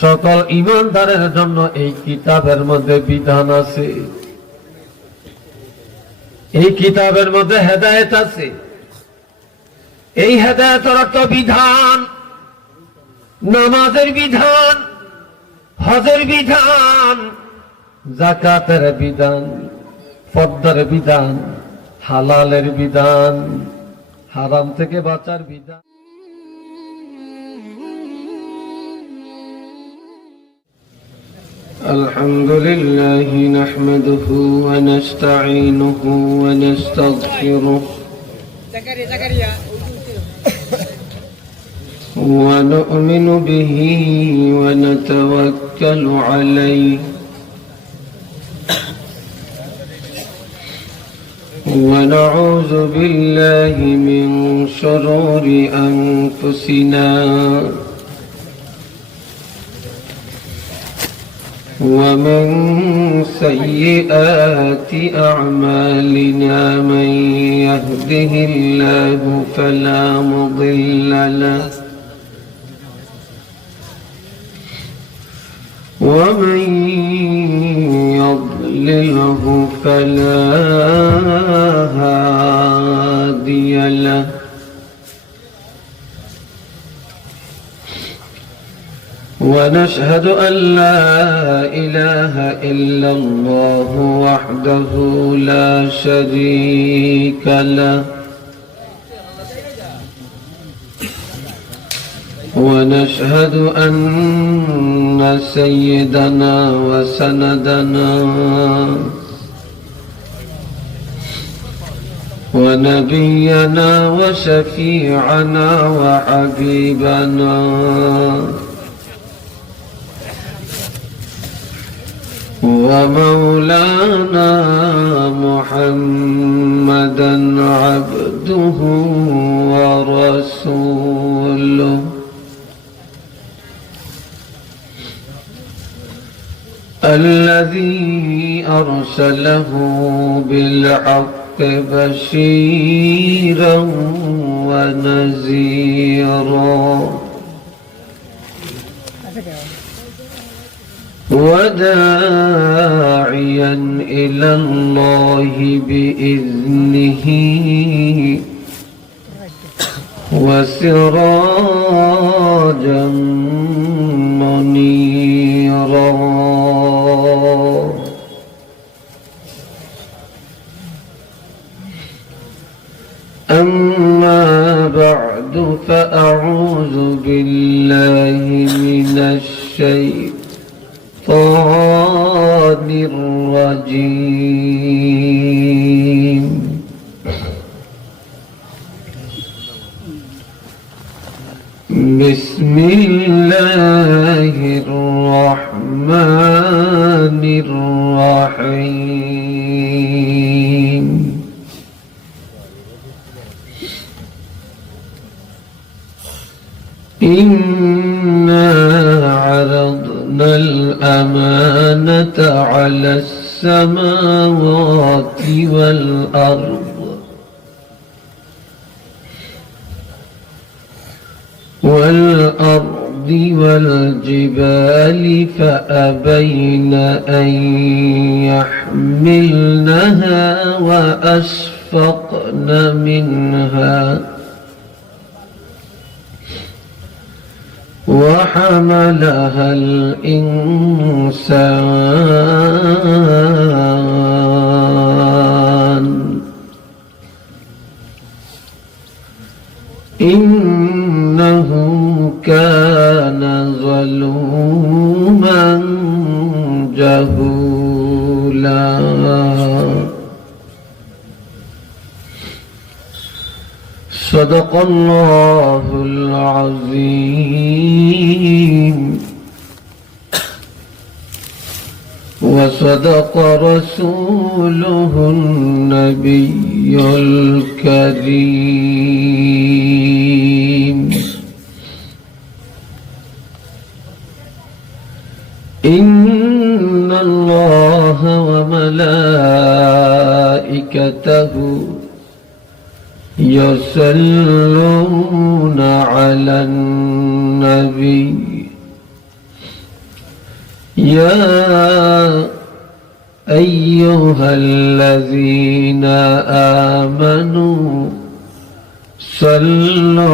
সকল ঈমানদারের জন্য এই কিতাবের মধ্যে বিধান আছে, এই কিতাবের মধ্যে হেদায়েত আছে। এই হেদায়েতের অর্থ বিধান, নামাজের বিধান, হজের বিধান, যাকাতের বিধান, পর্দার বিধান, হালালের বিধান, হারাম থেকে বাঁচার বিধান। الحمد لله نحمده ونستعينه ونستغفره ونؤمن به ونتوكل عليه ونعوذ بالله من شرور أنفسنا ومن سيئات أعمالنا من يهده الله فلا مضل له ومن يضلله فلا هادي له ونشهد أن لا إله إلا الله وحده لا شريك له ونشهد أن سيدنا وسندنا ونبينا وشفيعنا وحبيبنا ومولانا محمدا عبده ورسوله الذي أرسله بالحق بشيرا ونذيرا وداعيا إلى الله بإذنه وسراجا منيرا أما بعد فأعوذ بالله من الشيطان الرجيم بسم الله الرحمن الرحيم إنا عرضنا الأمانة على السماوات والأرض والجبال فأبين أن يحملنها وأشفقن منها وحملها الإنسان إنه كان ظلوما جهولا صدق الله العظيم وصدق رسوله النبي الكريم إن الله وملائكته يصلون على النبي يا أيها الذين آمنوا صلوا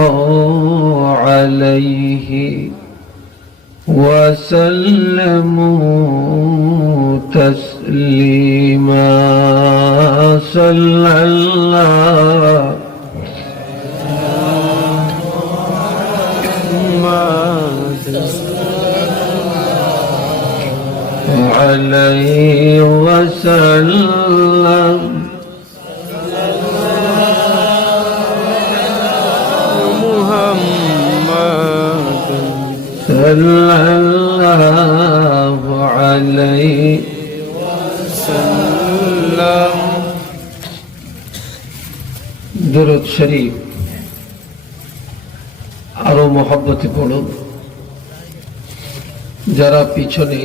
عليه وسلموا تسليما صلى الله عليه وسلم صلى الله عليه وسلم درود শরীফ আরো মহব্বতে পড়ুন। যারা পিছনে,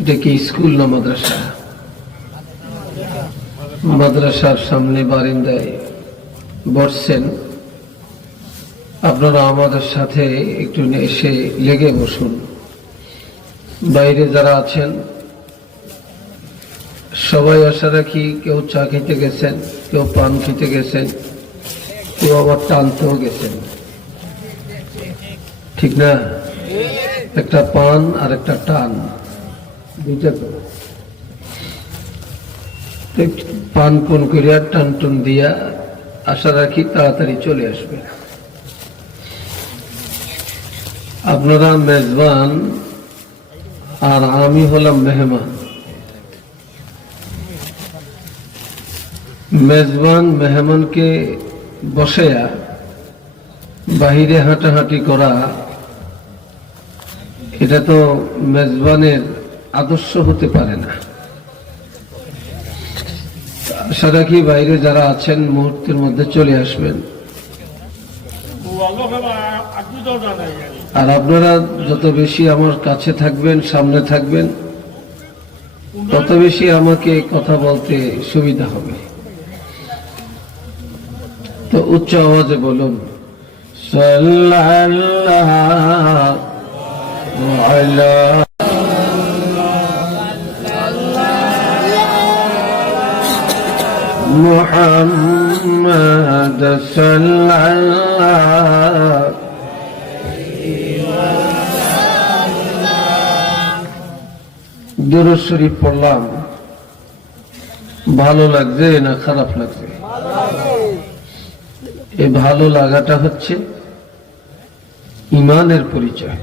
এটা কি স্কুল না মাদ্রাসা? মাদ্রাসার সামনে বারিন্দায় বসছেন, আপনারা আমাদের সাথে একটু এসে লেগে বসুন। বাইরে যারা আছেন সবাই আশা রাখি কেউ চা খেতে গেছেন, কেউ পান খেতে গেছেন, কেউ আবার টানতেও গেছেন, ঠিক না? একটা পান আর একটা টান, দুইটা তো। পান কোন করিয়া টান টুন দিয়া আশা রাখি তাড়াতাড়ি চলে আসবে। আপনারা মেজবান আর আমি হলাম মেহমান। মেজবান মেহমানকে বসায়া বাহিরে হাঁটাহাঁটি করা, এটা তো মেজবানের আদর্শ হতে পারে না। আশা রাখি বাইরে যারা আছেন মুহূর্তের মধ্যে চলে আসবেন। আর আপনারা যত বেশি আমার কাছে থাকবেন, সামনে থাকবেন, তত বেশি আমাকে কথা বলতে সুবিধা হবে। তো উচ্চ আওয়াজে বলুন, সাল্লাল্লাহু আলা মুহাম্মাদ সাল্লাল্লাহু। দুরূদ শরীফ পড়লাম, ভালো লাগছে না খারাপ লাগছে? এই ভালো লাগাটা হচ্ছে ঈমানের পরিচয়।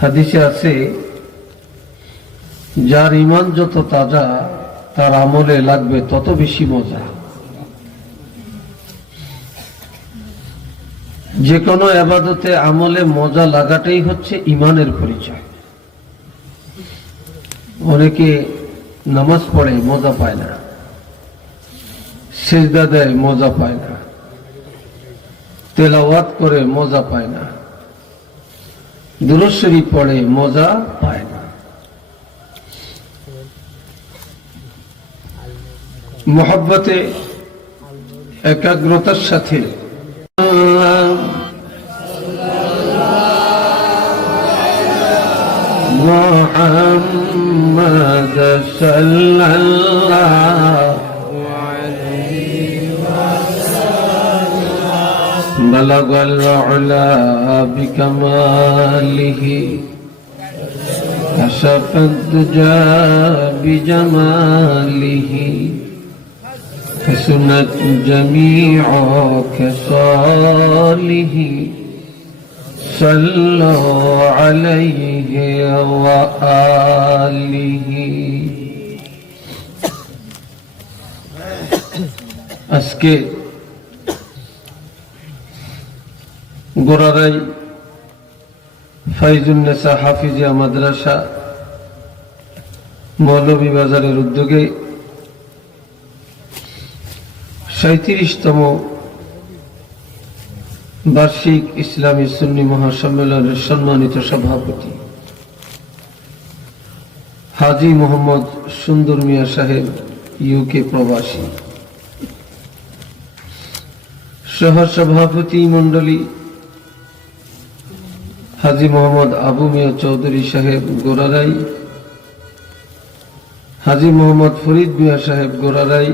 হাদিসে আছে, যার ঈমান যত তাজা তার আমলে লাগবে তত বেশি মজা। যে কোনো ইবাদতে আমলে মজা লাগাটাই হচ্ছে ঈমানের পরিচয়। অনেকে নামাজ পড়ে মজা পায় না, সিজদা দেয় মজা পায় না, তেলাওয়াত করে মজা পায় না, দুরূদ শরীফ পড়ে মজা পায় না। মোহাব্বতে একাগ্রতার সাথে মুহাম্মাদ সাল্লাল্লাহু আলাইহি ওয়াসাল্লাম বালাগাল উলা বিকামালিহি কাশাফাদ দুজা বিজামালিহি حسنت جميع خصاله صلوا عليه وآله। আজকে গোরারাই ফাইজুন্নেসা হাফিজিয়া মাদ্রাসা মৌলভীবাজারের উদ্যোগে 37তম বার্ষিক ইসলামী সুন্নি মহাসম্মেলনের সম্মানিত সভাপতি হাজী মোহাম্মদ সুন্দর মিয়া সাহেব, ইউকে প্রবাসী, সহ সভাপতি মণ্ডলী, হাজী মোহাম্মদ আবু মিয়া চৌধুরী সাহেব গোরারাই, হাজী মোহাম্মদ ফরিদ মিয়া সাহেব গোরারাই,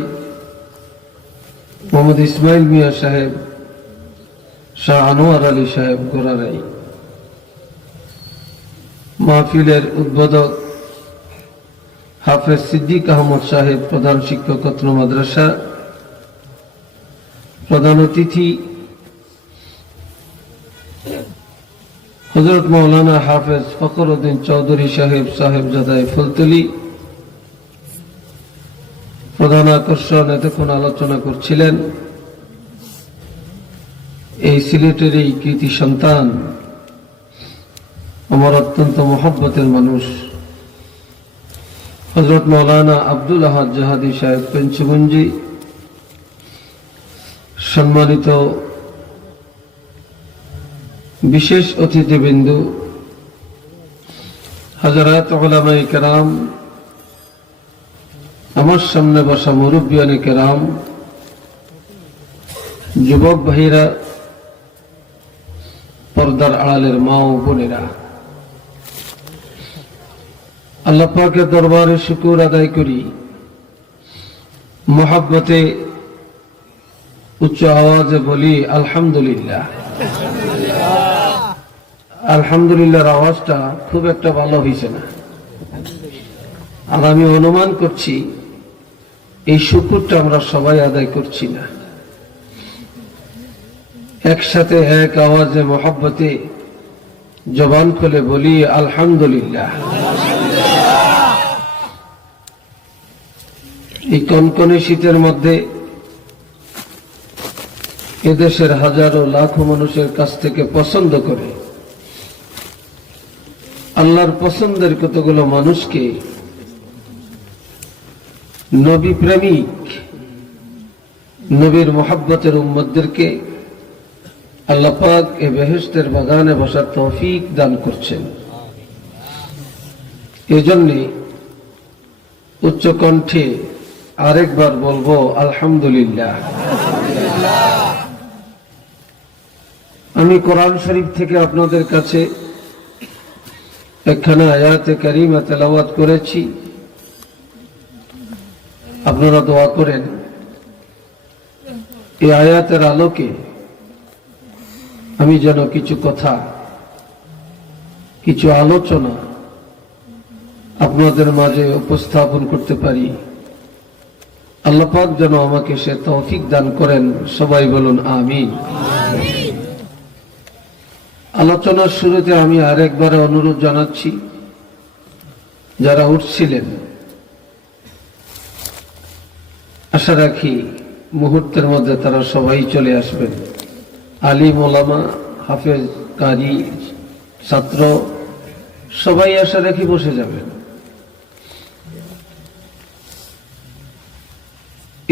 মোহাম্মদ ইসমাইল মিয়া সাহেব, শাহ আনোয়ার আলী সাহেব গোরারাই। মাহফিলের উদ্বোধক হাফেজ সিদ্দিক আহমদ সাহেব, প্রধান শিক্ষক অত্র মাদ্রাসা। প্রধান অতিথি হযরত মাওলানা হাফেজ ফখরউদ্দিন চৌধুরী সাহেব, সাহেবজাদায় ফুলতলি। প্রধান আকর্ষণ এতক্ষণ আলোচনা করছিলেন এই সিলেটের এই কৃতি সন্তান, আমার অত্যন্ত মহব্বতের মানুষ, হযরত মাওলানা আব্দুল আহাদ জাহাদি সাহেব পেঞ্চুগঞ্জি। সম্মানিত বিশেষ অতিথিবৃন্দ, হযরত উলামায়ে কেরাম, আমার সামনে বসা মুরব্বিয়ানে কেরাম, যুবক ভাইরা, পর্দার আড়ালের মা ও বোনেরা, আল্লাহ পাকের দরবারে শুকর আদায় করি, মহব্বতে উচ্চ আওয়াজে বলি আলহামদুলিল্লাহ। আলহামদুলিল্লাহর আওয়াজটা খুব একটা ভালো হয়েছে না, আর আমি অনুমান করছি এই শুকরটা আমরা সবাই আদায় করছি না। একসাথে এক আওয়াজে মহব্বতে জবান খুলে বলি আলহামদুলিল্লাহ। এই কনকনে শীতের মধ্যে এদেশের হাজারো লাখো মানুষের কাছ থেকে পছন্দ করে আল্লাহর পছন্দের কতগুলো মানুষকে, নবী প্রেমিক, নবীর মোহাব্বতের উম্মতদেরকে আল্লাহ পাক এই বেহেশতের বাগানে বসার তৌফিক দান করছেন। এজন্যে উচ্চ কণ্ঠে আরেকবার বলবো আলহামদুলিল্লাহ। আমি কোরআন শরীফ থেকে আপনাদের কাছে একখানা আয়াতে কারিমা তেলাওয়াত করেছি, আপনারা দোয়া করেন এই আয়াতের আলোকে আমি যেন কিছু কথা, কিছু আলোচনা আপনাদের মাঝে উপস্থাপন করতে পারি। আল্লাহ পাক যেন আমাকে সে তৌফিক দান করেন। সবাই বলুন আমিন। আলোচনার শুরুতে আমি আরেকবার অনুরোধ জানাচ্ছি, যারা উঠছিলেন আশা রাখি মুহূর্তের মধ্যে তারা সবাই চলে আসবেন। আলিম ওলামা, হাফেজ, কারি, ছাত্র সবাই আশা রাখি বসে যাবেন।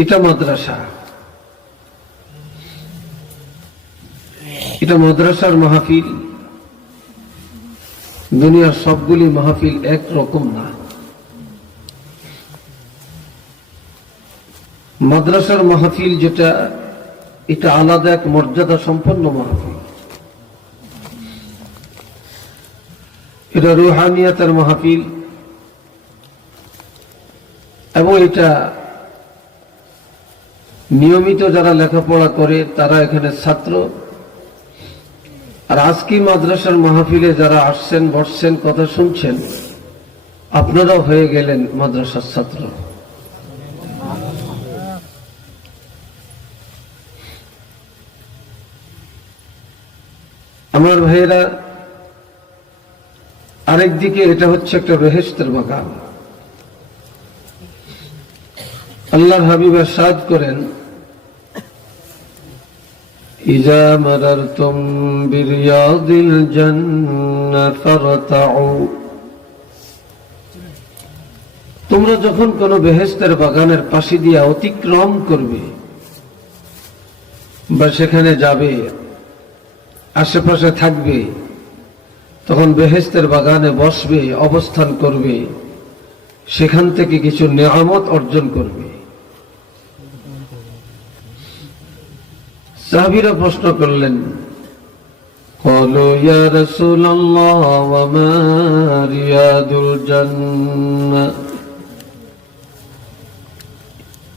এটা মাদ্রাসা, এটা মাদ্রাসার মাহফিল। দুনিয়ার সবগুলি মাহফিল এক রকম না। মাদ্রাসার মাহফিল যেটা, এটা আলাদা এক মর্যাদা সম্পন্ন মাহফিল। এটা রুহানিয়াতের মাহফিল এবং এটা নিয়মিত যারা লেখাপড়া করে তারা এখানে ছাত্র। আর আজকে মাদ্রাসার মাহফিলে যারা আসছেন, বসছেন, কথা শুনছেন, আপনারাও হয়ে গেলেন মাদ্রাসার ছাত্র। আমার ভাইয়েরা, আরেকদিকে এটা হচ্ছে একটা বেহেশতের বাগান। আল্লাহর হাবিব ইরশাদ করেন, ইজা মারারতুম বিরিয়াদিল জান্নাহ ফারতাউ, তোমরা যখন কোন বেহেশতের বাগানের পাশে দিয়ে অতিক্রম করবে বা সেখানে যাবে, আশেপাশে থাকবে, তখন বেহেশতের বাগানে বসবে, অবস্থান করবে, সেখান থেকে কিছু নিয়ামত অর্জন করবে। সাহাবীরা প্রশ্ন করলেন, قالوا يا رسول الله وما رياض الجنة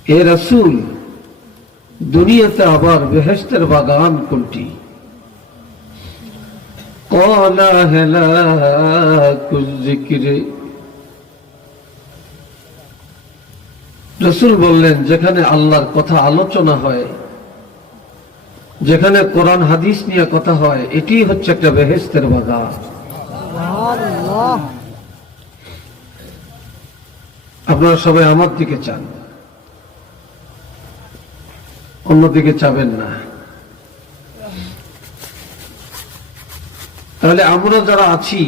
এ রাসূল দুনিয়াতে আবার বেহেশতের বাগান কোনটি قال هلاك الذكر রাসূল বললেন যেখানে আল্লাহর কথা আলোচনা হয় যেখানে কোরআন হাদিস নিয়ে কথা হয় এটি হচ্ছে একটা বেহেশতের বাগান আপনারা সবাই আমার দিকে চান অন্যদিকে চাবেন না তাহলে আমরা যারা আছি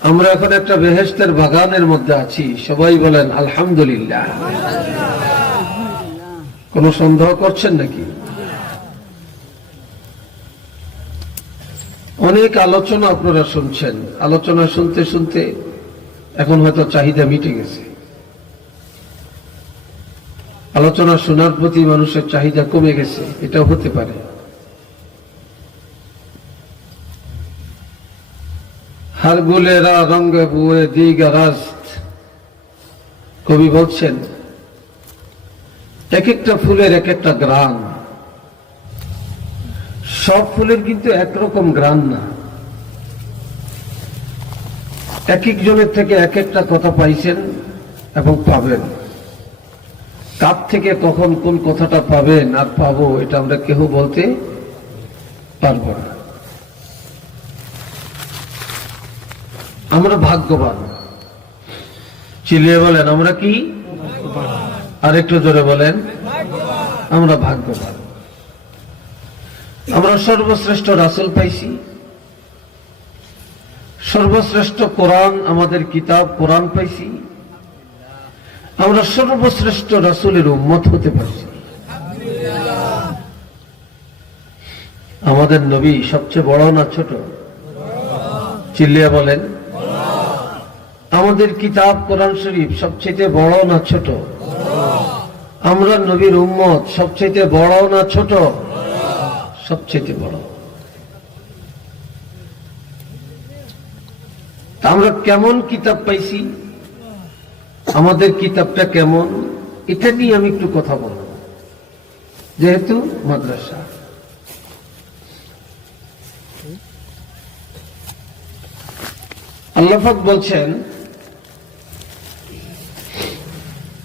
আমরা এখন একটা বেহেশতের বাগানের মধ্যে আছি সবাই বলেন আলহামদুলিল্লাহ কোন সন্দেহ করছেন নাকি অনেক আলোচনা আপনারা শুনছেন আলোচনা শুনতে শুনতে এখন হয়তো চাহিদা মিটে গেছে আলোচনা শোনার প্রতি মানুষের চাহিদা কমে গেছে এটাও হতে পারে हर गुलेरा रंग बुए दीगा रास्त কবি বলছেন এক একটা ফুলের এক একটা গ্রান সব ফুলের কিন্তু একরকম গ্রান না এক একজনের থেকে এক একটা কথা পাইছেন এবং পাবেন কার থেকে কখন কোন কথাটা পাবেন আর পাবো এটা আমরা কেউ বলতে পারবো না আমরা ভাগ্যবান চিল্লিয়ে বলেন আমরা কি আরেকটু জোরে বলেন আমরা ভাগ্যবান আমরা সর্বশ্রেষ্ঠ রাসূল পাইছি সর্বশ্রেষ্ঠ কোরআন আমাদের কিতাব কোরআন পাইছি আমরা সর্বশ্রেষ্ঠ রাসূলের উম্মত হতে পারছি আমাদের নবী সবচেয়ে বড় না ছোট চিল্লিয়ে বলেন আমাদের কিতাব কোরআন শরীফ সবচেয়ে বড় না ছোট আমরা নবীর উম্মত সবচেয়ে বড় না ছোট সবচেয়ে বড় আমরা কেমন কিতাব পাইছি আমাদের কিতাবটা কেমন এটা নিয়ে আমি একটু কথা বলবো যেহেতু মাদ্রাসা আল্লাহ পাক বলছেন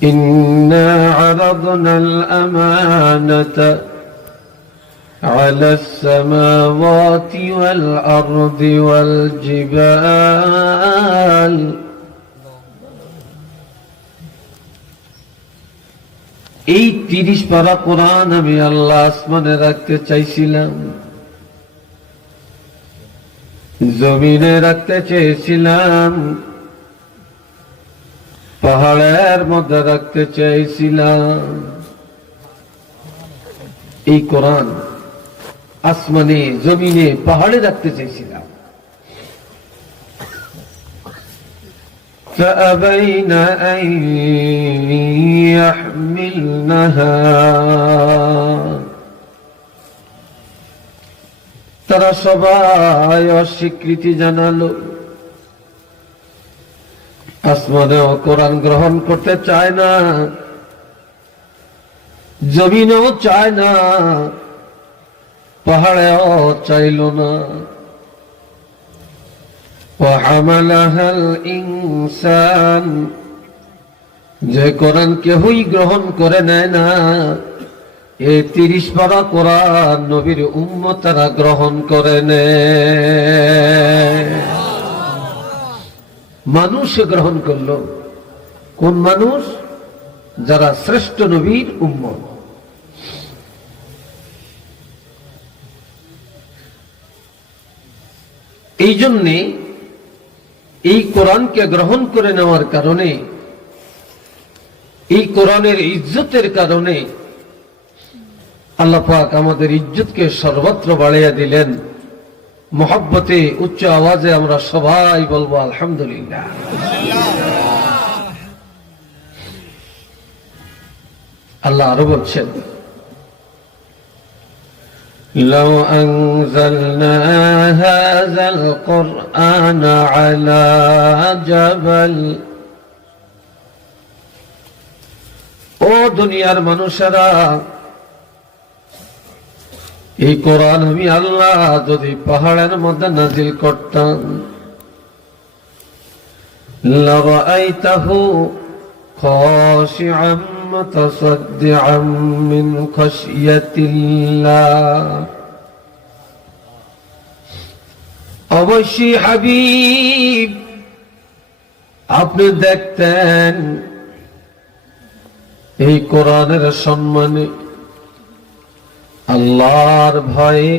إنا عرضنا الأمانة على السماوات والأرض والجبال এই 30 পারা কোরআন আমি আল্লাহ আসমানে রাখতে চাইছিলাম জমিনে রাখতে চেয়েছিলাম পাহাড়ের মধ্যে রাখতে চাইছিলাম এই কোরআন আসমানে জমিনে পাহাড়ে রাখতে চাইছিলাম فأبين أن يحملنها তারা সবাই অস্বীকৃতি জানালো আসমানেও কোরআন গ্রহণ করতে চায় না জমিনেও চায় না পাহাড়েও চাইল না وحملها الإنسان যে কোরআন কেউই গ্রহণ করে নেয় না এই 30 পারা কোরআন নবীর উম্মতরা গ্রহণ করে নেয় মানুষ গ্রহণ করলো কোন মানুষ যারা শ্রেষ্ঠ নবীর উম্মত এই জন্যে এই কোরআনকে গ্রহণ করে নেওয়ার কারণে এই কোরআনের ইজ্জতের কারণে আল্লাহ পাক আমাদের ইজ্জতকে সর্বত্র বাড়িয়ে দিলেন মোহাব্বতে উচ্চ আওয়াজে আমরা সবাই বলবো আলহামদুলিল্লাহ আল্লাহ আরো বলছেন لو أنزلنا هذا القرآن على جبل ও দুনিয়ার মানুষেরা, এই কোরআন আমি আল্লাহ যদি পাহাড়ের মধ্যে নাজিল করতাম, লারাআইতাহু খাশিআম মুতাসাদ্দিআম মিন খাশিয়াতিল্লাহ। অবশ্যই হাবিব, আপনি দেখতেন এই কোরআনের সম্মানে, আল্লাহর ভয়ে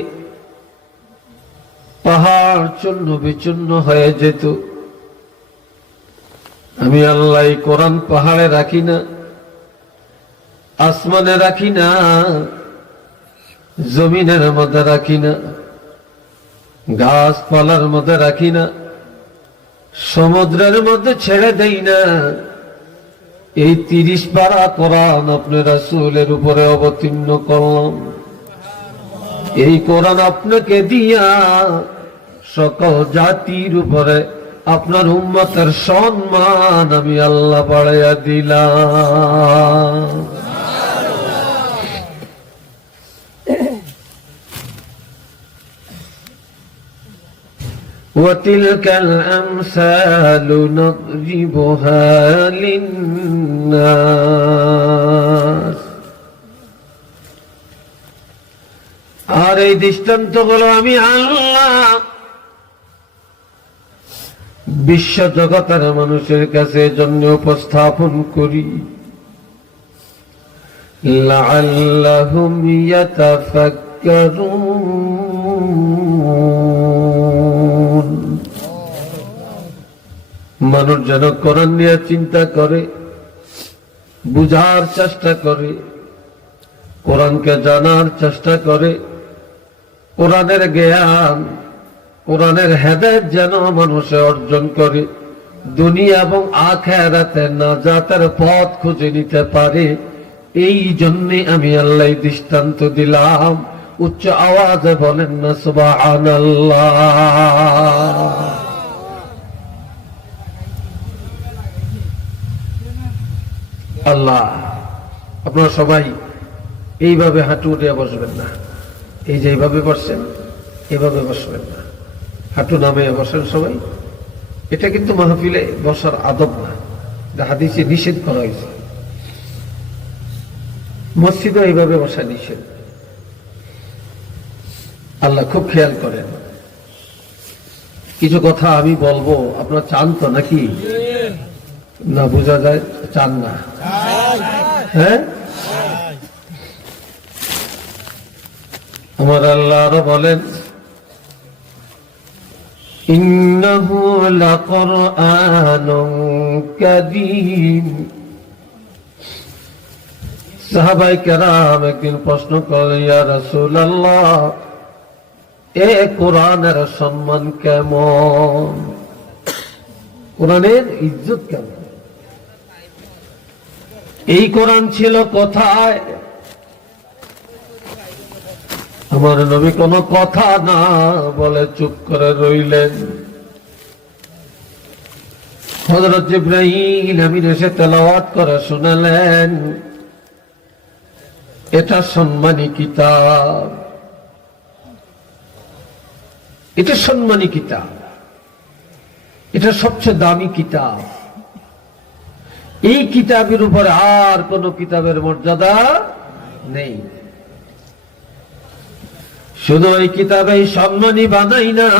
পাহাড় চূর্ণ বিচূর্ণ হয়ে যেত। আমি আল্লাহ এই কোরআন পাহাড়ে রাখি না, আসমানে রাখি না, জমিনের মধ্যে রাখি না, গাছপালার মধ্যে রাখি না, সমুদ্রের মধ্যে ছেড়ে দেই না। এই 30 পারা কোরআন আপনার রাসূলের উপরে অবতীর্ণ করলাম। এই কোরআন আপনাকে দিয়া সকল জাতির উপরে আপনার উম্মতের সম্মান আমি আল্লাহ বাড়াইয়া দিলাম। وتلك الأمثال نضربها للناس। আর এই দৃষ্টান্তগুলো আমি আল্লাহ বিশ্ব জগতের মানুষের কাছে জন্য উপস্থাপন করি, লাআল্লাহুম ইয়াতাফাক্কারুন। মানুষ যেন কোরআন নিয়ে চিন্তা করে, বুঝার চেষ্টা করে, কোরআনকে জানার চেষ্টা করে, কোরআনের জ্ঞান, কোরআনের হেদায়েত যেন মানুষে অর্জন করে, দুনিয়া এবং আখিরাতে নাজাতের পথ খুঁজে নিতে পারে। এই জন্যে আমি আল্লাহ দৃষ্টান্ত দিলাম। উচ্চ আওয়াজে বলেন না সুবহানাল্লাহ। আল্লাহ, আপনারা সবাই এইভাবে হাঁটু উঠে বসবেন না। এই যে এইভাবে বসছেন, এইভাবে বসবেন না, হাঁটু নামে বসেন সবাই। এটা কিন্তু মাহফিলে বসার আদব না, এটা হাদিসে নিষেধ করা হয়েছে। মসজিদে এইভাবে বসা নিষেধ। আল্লাহ খুব খেয়াল করেন। কিছু কথা আমি বলবো, আপনারা চান তো নাকি? না বোঝা যায় চান না? হ্যাঁ, আমার আল্লাহ আরো বলেন, ইন্নাহু লাকুরআনুন কারীম। সাহাবায়ে কেরাম একদিন প্রশ্ন করলেন, ইয়া রাসূলুল্লাহ, এ কোরআনের সম্মান কেমন? কোরআনের ইজ্জত কেমন? এই কোরআন ছিল কোথায়? আমার নবী কোনো কথা না বলে চুপ করে রইলেন। হযরত জিবরাইল আমিন এসে তেলাওয়াত করে শোনালেন, এটা সম্মানী কিতাব, এটা সম্মানী কিতাব, এটা সবচেয়ে দামি কিতাব। এই কিতাবের উপরে আর কোন কিতাবের মর্যাদা নেই। শুধু এই কিতাবে সম্মানী বানাই না,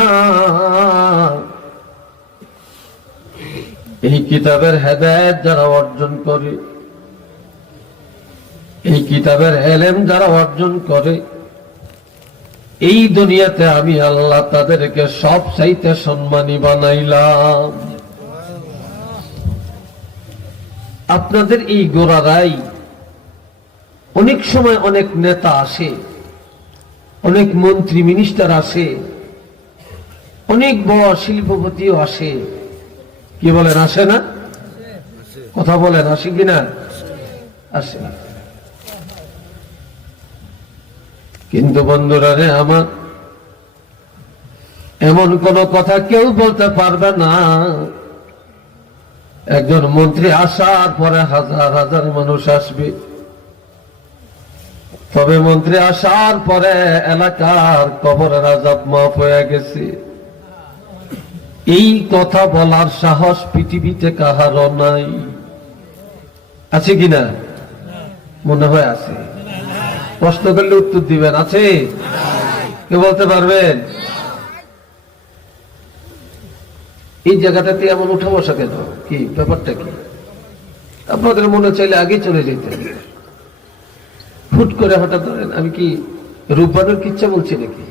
এই কিতাবের হেদায়েত যারা অর্জন করে, এই কিতাবের ইলম যারা অর্জন করে, এই দুনিয়াতে আমি আল্লাহ তাদেরকে সব চাইতে সম্মানী বানাইলাম। আপনাদের এই গোড়ারাই অনেক সময় অনেক নেতা আসে, অনেক মন্ত্রী মিনিস্টার আসে, অনেক বড় শিল্পপতিও আসে। কি বলেন, আসে না? কথা বলেন, আসে কিনা? আসে। কিন্তু বন্ধুরা রে আমার, এমন কোন কথা কেউ বলতে পারবে না একজন মন্ত্রী আসার পরে হাজার হাজার মানুষ আসবে, তবে মন্ত্রী আসার পরে এলাকার কবরের আযাব মাফ হয়ে গেছে, এই কথা বলার সাহস পৃথিবীতে কাহারও নাই। আছে কিনা? মনে হয় আছে। প্রশ্ন করলে উত্তর দিবেন। আছে? কে বলতে পারবেন? এই জায়গাটাতে এমন উঠা বসা কেন? কি ব্যাপারটা কি? আপনাদের মনে চাইলে আগে চলে যেতে, ফুট করে হঠাৎ ধরেন আমি কি রূপবানের কিচ্ছা বলছি নাকি?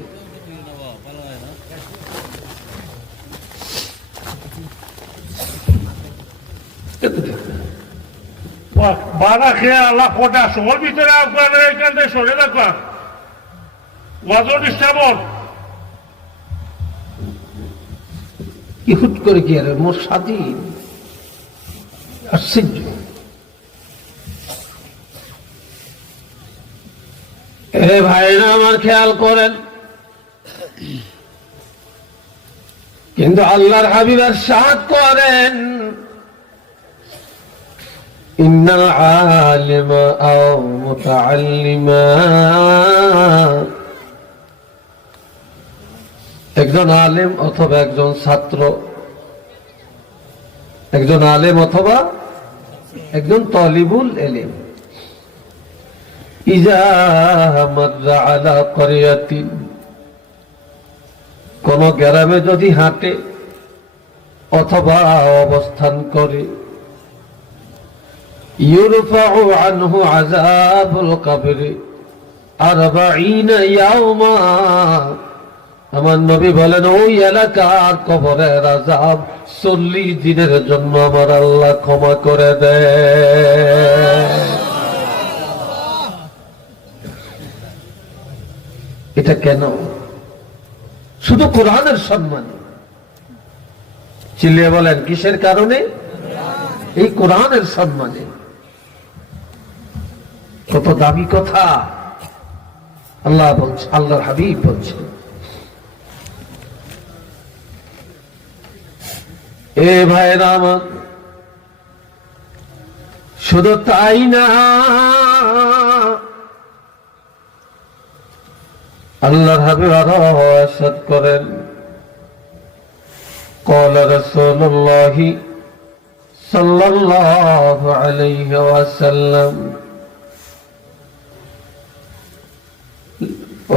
বাধা খেয়ে আল্লাহ ফোটা সবার ভিতরে আপনার এখান থেকে সরে রাখা ওয়াজন ইস্তাবন কি হুট করে কি আর মোর স্বাধীন আশ্চর্য। এ ভাইরা আমার খেয়াল করেন, কিন্তু আল্লাহর হাবিব ইরশাদ করেন ইন্নাল আলিমা আও মুতাআল্লিমা, একজন আলেম অথবা একজন ছাত্র, একজন আলেম অথবা একজন তালিবুল ইলম, ইজা মাররা আলা ক্বরিয়াতিন, কোন গ্রামে যদি হাঁটে অথবা অবস্থান করে, ইউরফাউ আনহু আযাবুল কবর 40 ইয়াওমা, আমার নবী বলেন ওই এলাকার কবরের আযাব 40 দিনের জন্য আমার আল্লাহ ক্ষমা করে দেয়। এটা কেন? শুধু কোরআনের সম্মানে। চিল্লিয়ে বলেন কিসের কারণে? এই কোরআনের সম্মানে। কত দামি কথা আল্লাহ বলছে, আল্লাহর হাবিব বলছে। এ ভাইরা আমার, শুধু তাই না, আল্লাহর হাবিব আরো ইরশাদ করেন قال رسول الله صلى الله عليه وسلم,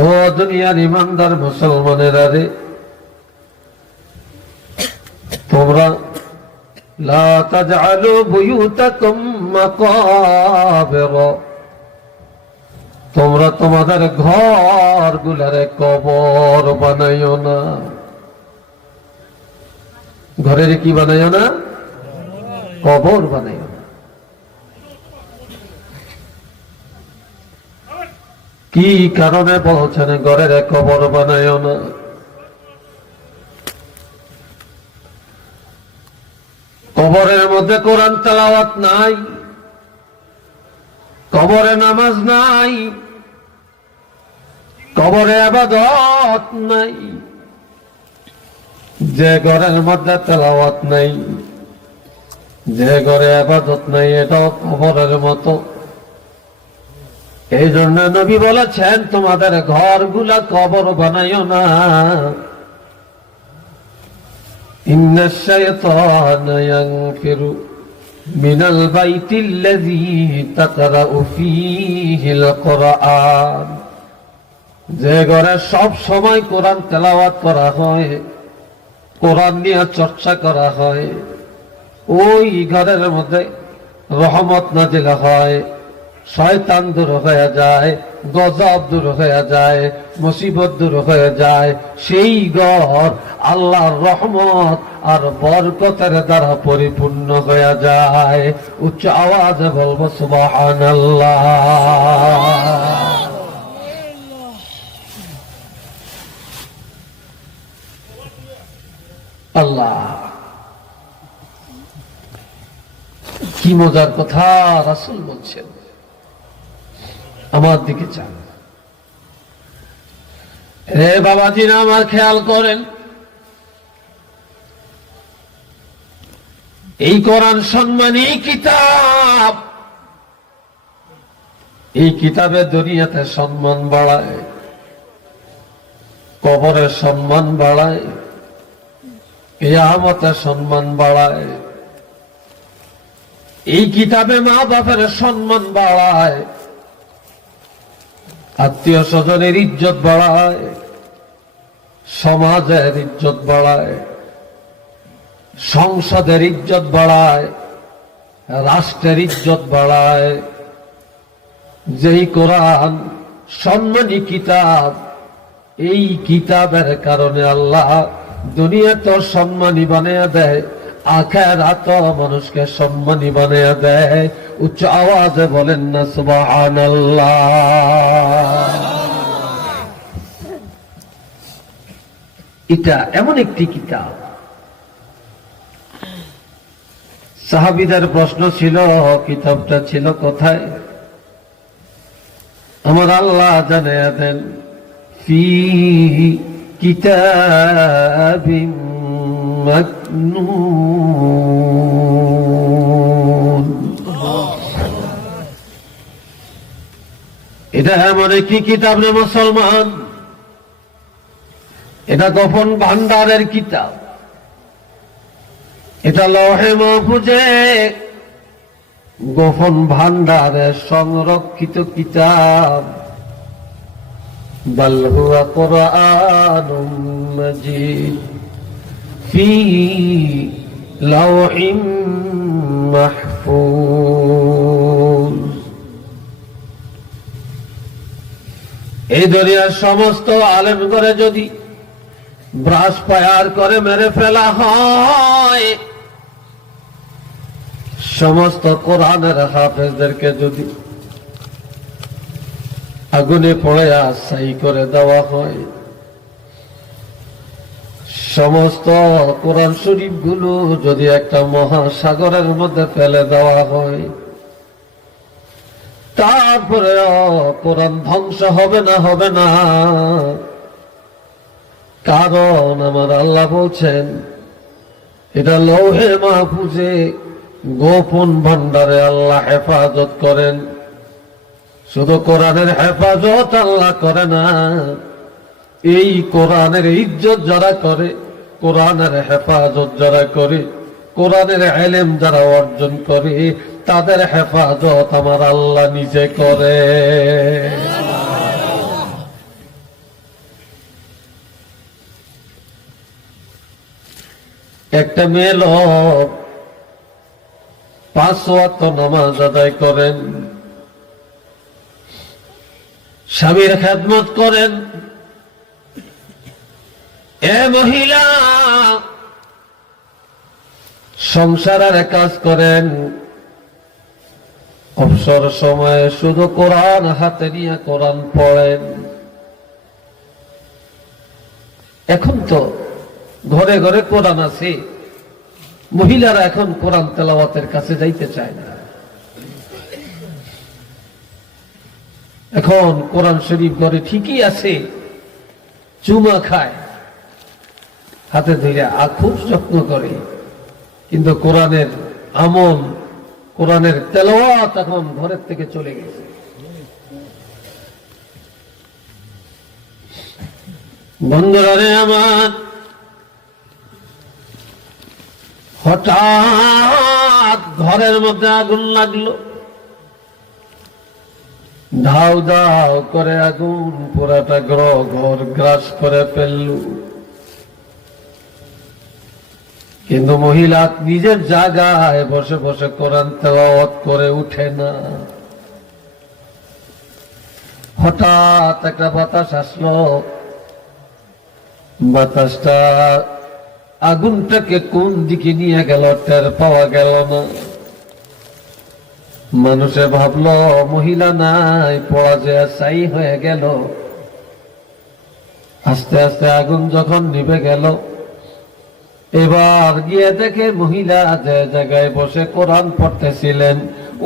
ও দুনিয়ার ইমানদার মুসলমানেরা রে, তোমরা লা তাজআলু বুয়ুতাকুম মাকাবির, তোমরা তোমাদের ঘর গুলারে কবর বানাইও না। ঘরের কি বানাইও না? কবর বানাইও না। কি কারণে বলছেন ঘরের কবর বানাইও না? কবরের মধ্যে কোরআন তেলাওয়াত নাই, কবরে নামাজ নাই, কবরে ইবাদত নাই। যে ঘরের মধ্যে তেলাওয়াত নাই, যে ঘরে ইবাদত নাই, এটাও কবরের মতো। এই জন্য নবী বলেছেন তোমাদের ঘরগুলা কবর বানাইও না। ইন্নাশ শাইতানা ইয়ানফিরু মিনাল বাইতিল্লাযী তাকরাউ ফীহিল কুরআন, যে ঘরে সব সময় কোরআন তেলাওয়াত করা হয়, কোরআন নিয়ে চর্চা করা হয়, ওই ঘরের মধ্যে রহমত নাজিল হয়, শয়তান দূর হয়ে যায়, গজব দূর হয়ে যায়, মুসিবত দূর হয়ে যায়। সেই ঘর আল্লাহর রহমত আর বরকতের দ্বারা পরিপূর্ণ হয়ে যায়। উচ্চ আওয়াজে বলবো সুবহানাল্লাহ। আল্লাহ, কি মজার কথা রাসূল বলছেন। আমার দিকে চান, রে বাবাজিরা আমার খেয়াল করেন, এই কোরআন সম্মানী কিতাব, এই কিতাবে দুনিয়াতে সম্মান বাড়ায়, কবরে সম্মান বাড়ায়, কিয়ামতে সম্মান বাড়ায়। এই কিতাবে মা বাপের সম্মান বাড়ায়, আত্মীয় স্বজনের ইজ্জত বাড়ায়, সমাজের ইজ্জত বাড়ায়, সংসদের ইজ্জত বাড়ায়, রাষ্ট্রের ইজ্জত বাড়ায়। যেই কোরআন সম্মানী কিতাব, এই কিতাবের কারণে আল্লাহ দুনিয়া তো সম্মানী বানিয়ে দেয়, আখিরাত মানুষকে সম্মানী বানিয়ে দেয়। উচ্চ আওয়াজে বলেন না সুবহানাল্লাহ। এটা এমন একটি কিতাব। সাহাবীদের প্রশ্ন ছিল, কিতাবটা ছিল কোথায়? আমার আল্লাহ জানিয়ে দেন, ফি কিতাবিন মাকনুন। এটা এমন একটি কিতাব রে মুসলমান, এটা গোপন ভান্ডারের কিতাব, এটা লৌহে মাহফুজে গোপন ভান্ডারে সংরক্ষিত কিতাব। বাল হুয়া কুরআনুম মাজিদ ফি লাওহিম মাহফুজ। এই দুনিয়ার সমস্ত আলেম করে যদি ব্রাশ ফায়ার করে মেরে ফেলা হয়, সমস্ত কোরআনের হাফেজদেরকে যদি আগুনে পড়ে ছাই করে দেওয়া হয়, সমস্ত কোরআন শরীফ গুলো যদি একটা মহাসাগরের মধ্যে ফেলে দেওয়া হয়, তারপরে কোরআন ধ্বংস হবে না, হবে না। কারণ আমার আল্লাহ বলছেন, এটা লৌহে মাহফুজে গোপন ভান্ডারে আল্লাহ হেফাজত করেন। শুধু কোরআনের হেফাজত আল্লাহ করে না, এই কোরআনের ইজ্জত যারা করে, কোরআনের হেফাজত যারা করে, কোরআনের ইলম যারা অর্জন করে, তাদের হেফাজত আমার আল্লাহ নিজে করে। একটা মেয়ে লোক 5 ওয়াক্ত নামাজ আদায় করেন, স্বামীর খেদমত করেন। এ মহিলা সংসারের কাজ করেন, অবসর সময়ে শুধু কোরআন হাতে নিয়ে কোরআন পড়েন। এখন তো ঘরে ঘরে কোরআন আছে, মহিলারা এখন কোরআন তেলাওয়াতের কাছে যাইতে চায় না। এখন কোরআন শরীফ ঘরে ঠিকই আছে, চুমা খায়, হাতে ধরে খুব যত্ন করে, কিন্তু কোরআনের আমল, কোরআনের তেলাওয়াত এখন ঘরের থেকে চলে গেছে। বন্ধুরা রে আমার, হঠাৎ ঘরের মধ্যে আগুন লাগলো, ধাউ ধাউ করে আগুন পুরাটা ঘর গ্রাস করে ফেলল। কিন্তু মহিলা নিজের জায়গায় বসে বসে কোরআন তেলাওয়াত করে উঠে না। হঠাৎ একটা বাতাস আসলো, বাতাসটা আগুনটাকে কোন দিকে নিয়ে গেল টের পাওয়া গেল না। মানুষে ভাবলো মহিলা নাই, পড়া যায় ছাই হয়ে গেল। আস্তে আস্তে আগুন যখন নিভে গেল, এবার গিয়ে দেখে মহিলা যে জায়গায় বসে কোরআন পড়তেছিলেন,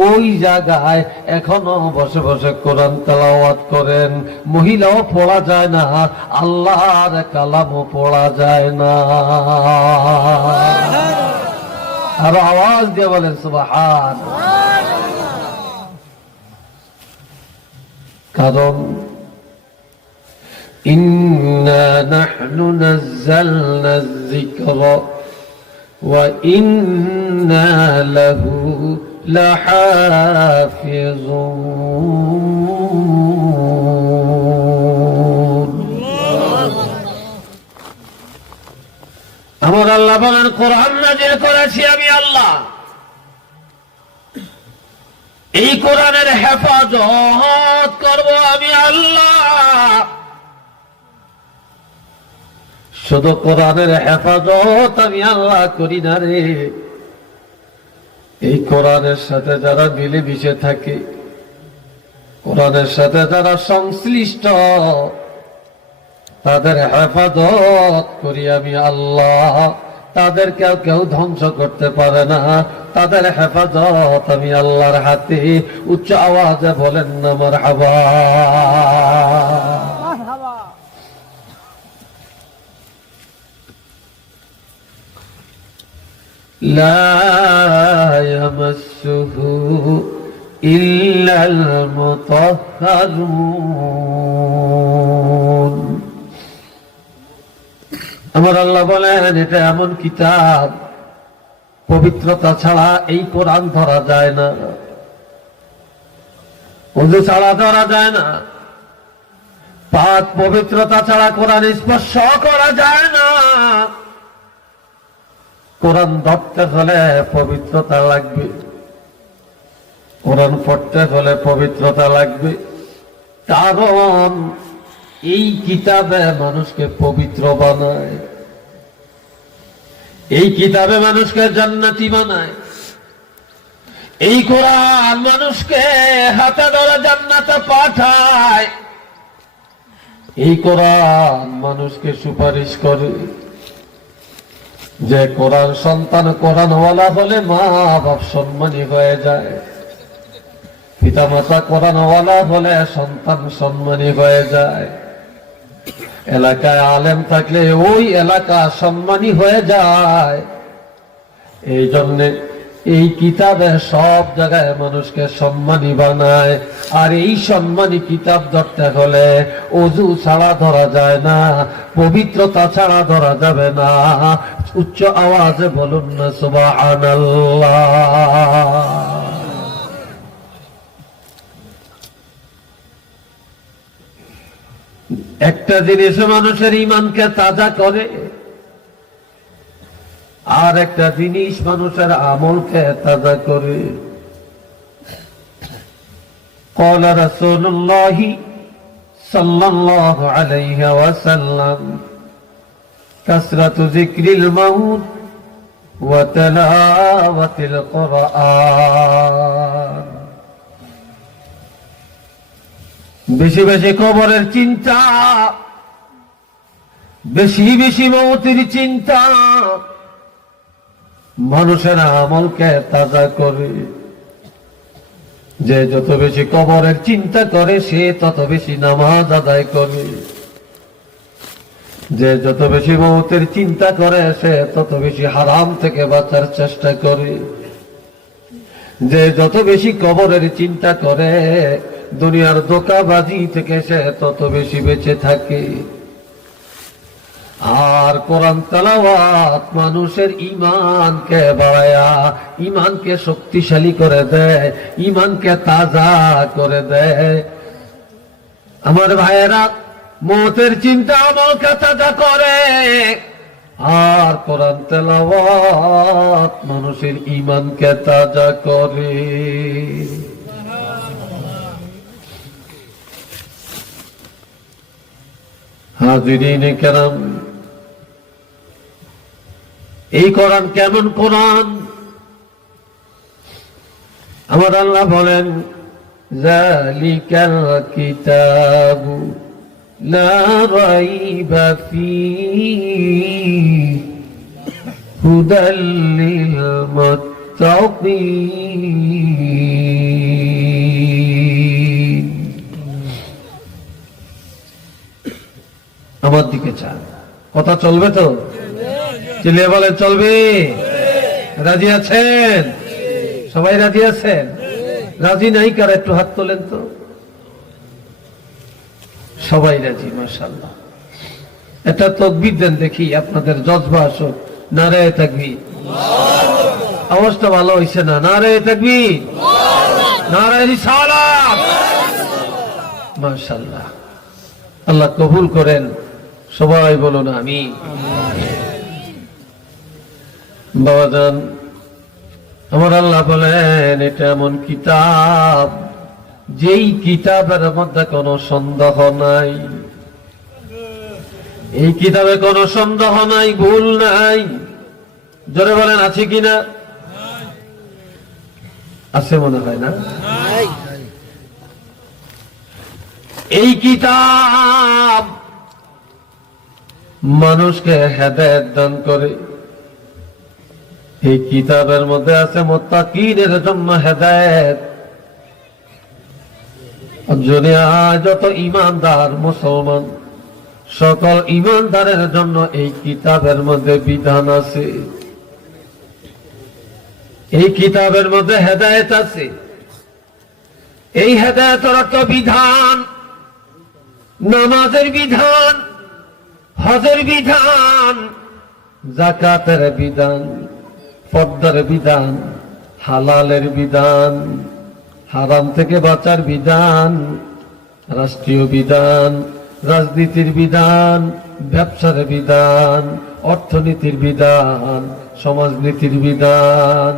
ওই জায়গায় এখনো বসে বসে কোরআন তেলাওয়াত করেন। মহিলাও পড়া যায় না, আল্লাহর কালামও পড়া যায় না। আর আওয়াজ দিয়ে বলেন সুবহান। কারণ ইন্না নাহনু নাযালনা যিকরা ওয়া ইন্না লাহু লাহাফিজুন। আমার আল্লাহ বলেন, কোরআন নাযিল করেছি আমি আল্লাহ, এই কোরআনের হেফাজত করব আমি আল্লাহ। শুধু কোরআনের হেফাজত আমি আল্লাহ করি না রে, এই কোরআনের সাথে যারা মিলেমিশে থাকে, কোরআনের সাথে যারা সংশ্লিষ্ট, তাদের হেফাজত করি আমি আল্লাহ। তাদেরকে কেউ ধ্বংস করতে পারে না, তাদের হেফাজত আমি আল্লাহর হাতে। উচ্চ আওয়াজে বলেন না মারহাবা। লা ইয়ামাসসুহু ইল্লাল মুতাহহারুন। আমার আল্লাহ বলেন, এটা এমন কিতাব, পবিত্রতা ছাড়া এই কোরআন ধরা যায় না, ওযু ছাড়া ধরা যায় না, পাক পবিত্রতা ছাড়া কোরআন স্পর্শ করা যায় না। কোরআন ধরতে হলে পবিত্রতা লাগবে, কোরআন পড়তে হলে পবিত্রতা লাগবে। কারণ এই কিতাবে মানুষকে পবিত্র বানায়, এই কিতাবে মানুষকে জান্নাতি বানায়, এই কোরআন মানুষকে হাতে ধরে জান্নাতে পাঠায়, এই কোরআন মানুষকে সুপারিশ করে। যে কোরআন সন্তান কোরআনওয়ালা হলে মা বাপ সম্মানী হয়ে যায়, পিতা মাতা কোরআনওয়ালা হলে সন্তান সম্মানী হয়ে যায়, এলাকায় আলেম থাকলে ওই এলাকা সম্মানী হয়ে যায়। এই জন্যে এই কিতাবে সব জায়গায় মানুষকে সম্মানী বানায়। আর এই সম্মানী কিতাব ধরতে হলে ওযু ছাড়া ধরা যায় না, পবিত্রতা ছাড়া ধরা যাবে না। উচ্চ আওয়াজে বলুন না সুবহানাল্লাহ। একটা জিনিস মানুষের ঈমানকে তাজা করে, আর একটা জিনিস মানুষের আমলকে তাজা করে। قال رسول الله صلى الله عليه وسلم كثرة ذكر الموت وتلاوة القرآن। বেশি বেশি কবরের চিন্তা, বেশি বেশি মৌতের চিন্তা মানুষের আমলকে তাজা করে। যে যত বেশি কবরের চিন্তা করে সে তত বেশি নামাজ আদায় করে, যে যত বেশি মৌতের চিন্তা করে সে তত বেশি হারাম থেকে বাঁচার চেষ্টা করে, যে যত বেশি কবরের চিন্তা করে দুনিয়ার ধোঁকাবাজি থেকে সে তত বেশি বেঁচে থাকে। আর কোরআন তেলাওয়াত মানুষের ঈমানকে বাড়ায়া, ঈমানকে শক্তিশালী করে দেয়, ঈমানকে তাজা করে দেয়। আমার ভাইয়েরা, মওতের চিন্তা আমলকে তাজা করে, আর কোরআন তেলাওয়াত মানুষের ঈমানকে তাজা করে। হাজিরিন কেরাম, এই কোরআন কেমন কোরআন? আমার আল্লাহ বলেন, যালিকাল কিতাবু লা রাইবা ফীহি হুদাল লিল মুত্তাকিন। মুত্তাকিন। আমার দিকে চান, কথা চলবে তো? চিল্লিয়ে বলেন চলবে? রাজি আছেন? সবাই রাজি আছেন? রাজি নাই কার একটু হাত তোলেন তো। সবাই রাজি, মাশাআল্লাহ। এটা তাকবীর দেন দেখি, আপনাদের জজবা আসুক। নারায়ে তাকবীর। আওয়াজটা ভালো হইছে না। নারায়ে তাকবীর, নারায়ে রিসালাত। মাশাআল্লাহ, আল্লাহ কবুল করেন। সবাই বলুন আমিন। বাবাজান, আমার আল্লাহ বলেন এটা এমন কিতাব, যেই কিতাবের মধ্যে কোনো সন্দেহ নাই। এই কিতাবে কোনো সন্দেহ নাই, ভুল নাই। জোরে বলেন আছে কিনা? আছে মনে হয় না? এই কিতাব মানুষকে হেদায়েত দান করে। এই কিতাবের মধ্যে আছে মুত্তাকিনের জন্য হেদায়েত। যত ঈমানদার মুসলমান, সকল ঈমানদারের জন্য এই কিতাবের মধ্যে বিধান আছে। এই কিতাবের মধ্যে হেদায়েত আছে। এই হেদায়েতের অর্থ বিধান, নামাজের বিধান, হজের বিধান, যাকাতের বিধান, পর্দার বিধান, হালালের বিধান, হারাম থেকে বাঁচার বিধান, রাষ্ট্রীয় বিধান, রাজনীতির বিধান, ব্যবসার বিধান, অর্থনীতির বিধান, সমাজনীতির বিধান।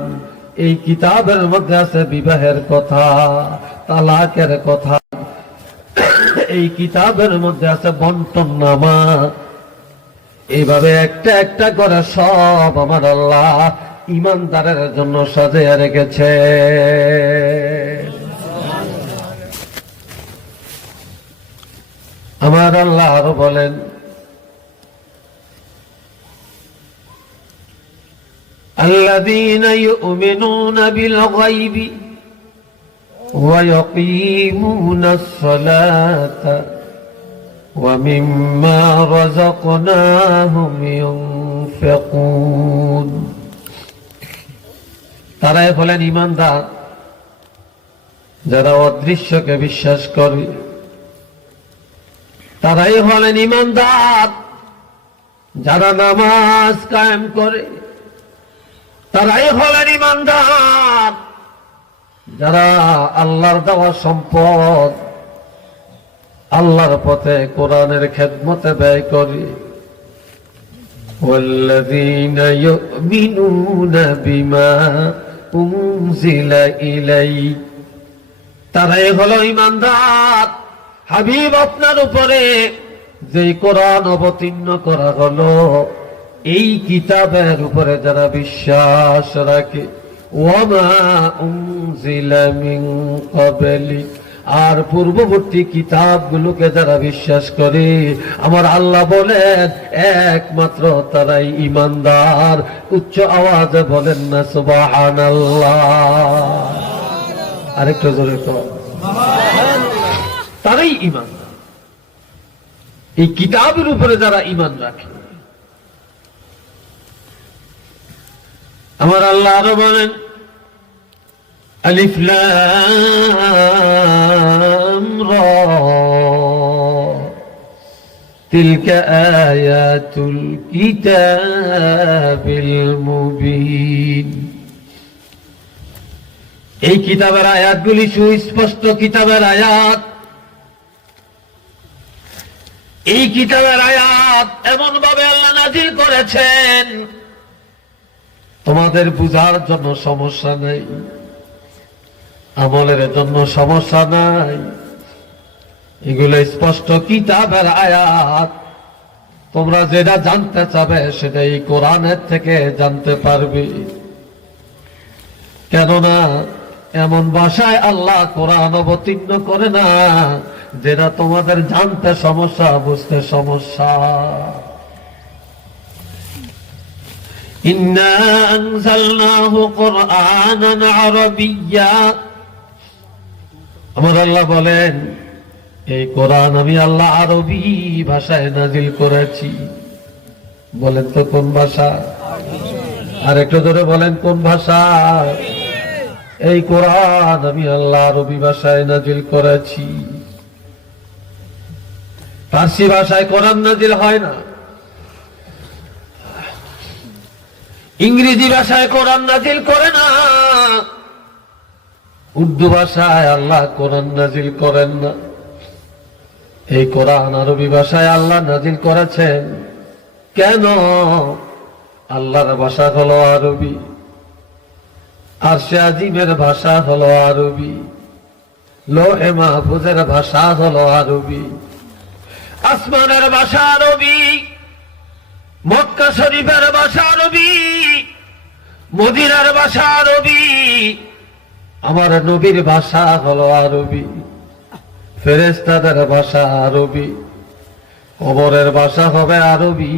এই কিতাবের মধ্যে আছে বিবাহের কথা, তালাকের কথা। এই কিতাবের মধ্যে আছে বন্টননামা। এইভাবে একটা একটা করে সব আমার আল্লাহ ঈমানদারের জন্য সাজিয়ে রেখেছে। আমার আল্লাহ আরো বলেন, الذين يؤمنون بالغيب ويقيمون الصلاة ومما رزقناهم ينفقون। তারাই হলেন ঈমানদার যারা অদৃশ্যকে বিশ্বাস করে। তারাই হলেন ঈমানদার যারা নামাজ কায়েম করে। তারাই হলেন ঈমানদার যারা আল্লাহর দেওয়া সম্পদ আল্লাহর পথে কোরআনের খেদমতে ব্যয় করে। والذين يؤمنون بما أنزل إليك। তারাই হলো ঈমানদার হাবিব আপনার উপরে যে কোরআন অবতীর্ণ করা হলো, এই কিতাবের উপরে যারা বিশ্বাস রাখে। ওয়ামা উনজিলা মিন ক্বাবলিক, আর পূর্ববর্তী কিতাবগুলোকে যারা বিশ্বাস করে, আমার আল্লাহ বলেন একমাত্র তারাই ঈমানদার। উচ্চ আওয়াজে বলেন না সুবহানাল্লাহ। আরেকটু জোরে কর, তারাই ঈমানদার। এই কিতাবের উপরে যারা ঈমান রাখে। আমার আল্লাহ আরো বলেন, আলিফ লাম রা তিলকা আয়াতুল কিতাবিল মুবিন। এই কিতাবের আয়াতগুলি সুস্পষ্ট কিতাবের আয়াত। এই কিতাবের আয়াত এমন ভাবে আল্লাহ নাজিল করেছেন, তোমাদের বুঝার জন্য সমস্যা নেই, আমলের জন্য সমস্যা নাই। এগুলো স্পষ্ট কিতাবের আয়াত। তোমরা যেটা জানতে চাবে সেটা এই কোরআনের থেকে জানতে পারবে। কেননা এমন ভাষায় আল্লাহ কোরআন অবতীর্ণ করে না যেটা তোমাদের জানতে সমস্যা, বুঝতে সমস্যা। ইন্না আনজালনাহু কুরআনান আরাবিয়্যা, আমার আল্লাহ বলেন এই কোরআন আমি আল্লাহ আরবি ভাষায় নাজিল করেছি। বলেন তো কোন ভাষা? আর একটু ধরে বলেন কোন ভাষা? এই কোরআন আমি আল্লাহ আরবি ভাষায় নাজিল করেছি। ফার্সি ভাষায় কোরআন নাজিল হয় না, ইংরেজি ভাষায় কোরআন নাজিল করে না, উর্দু ভাষায় আল্লাহ কোরআন নাজিল করেন না। এই কোরআন আরবি ভাষায় আল্লাহ নাজিল করেছেন। কেন? আল্লাহর ভাষা হলো আরবি, আরশে আজিমের ভাষা হলো আরবি, লৌহে মাহফুজের ভাষা হলো আরবি, আসমানের ভাষা আরবি, মক্কা শরীফের ভাষা আরবি, মদিনার ভাষা আরবি, আমার নবীর ভাষা হলো আরবি, ফেরেশতাদের ভাষা আরবি, কবরের ভাষা হবে আরবি,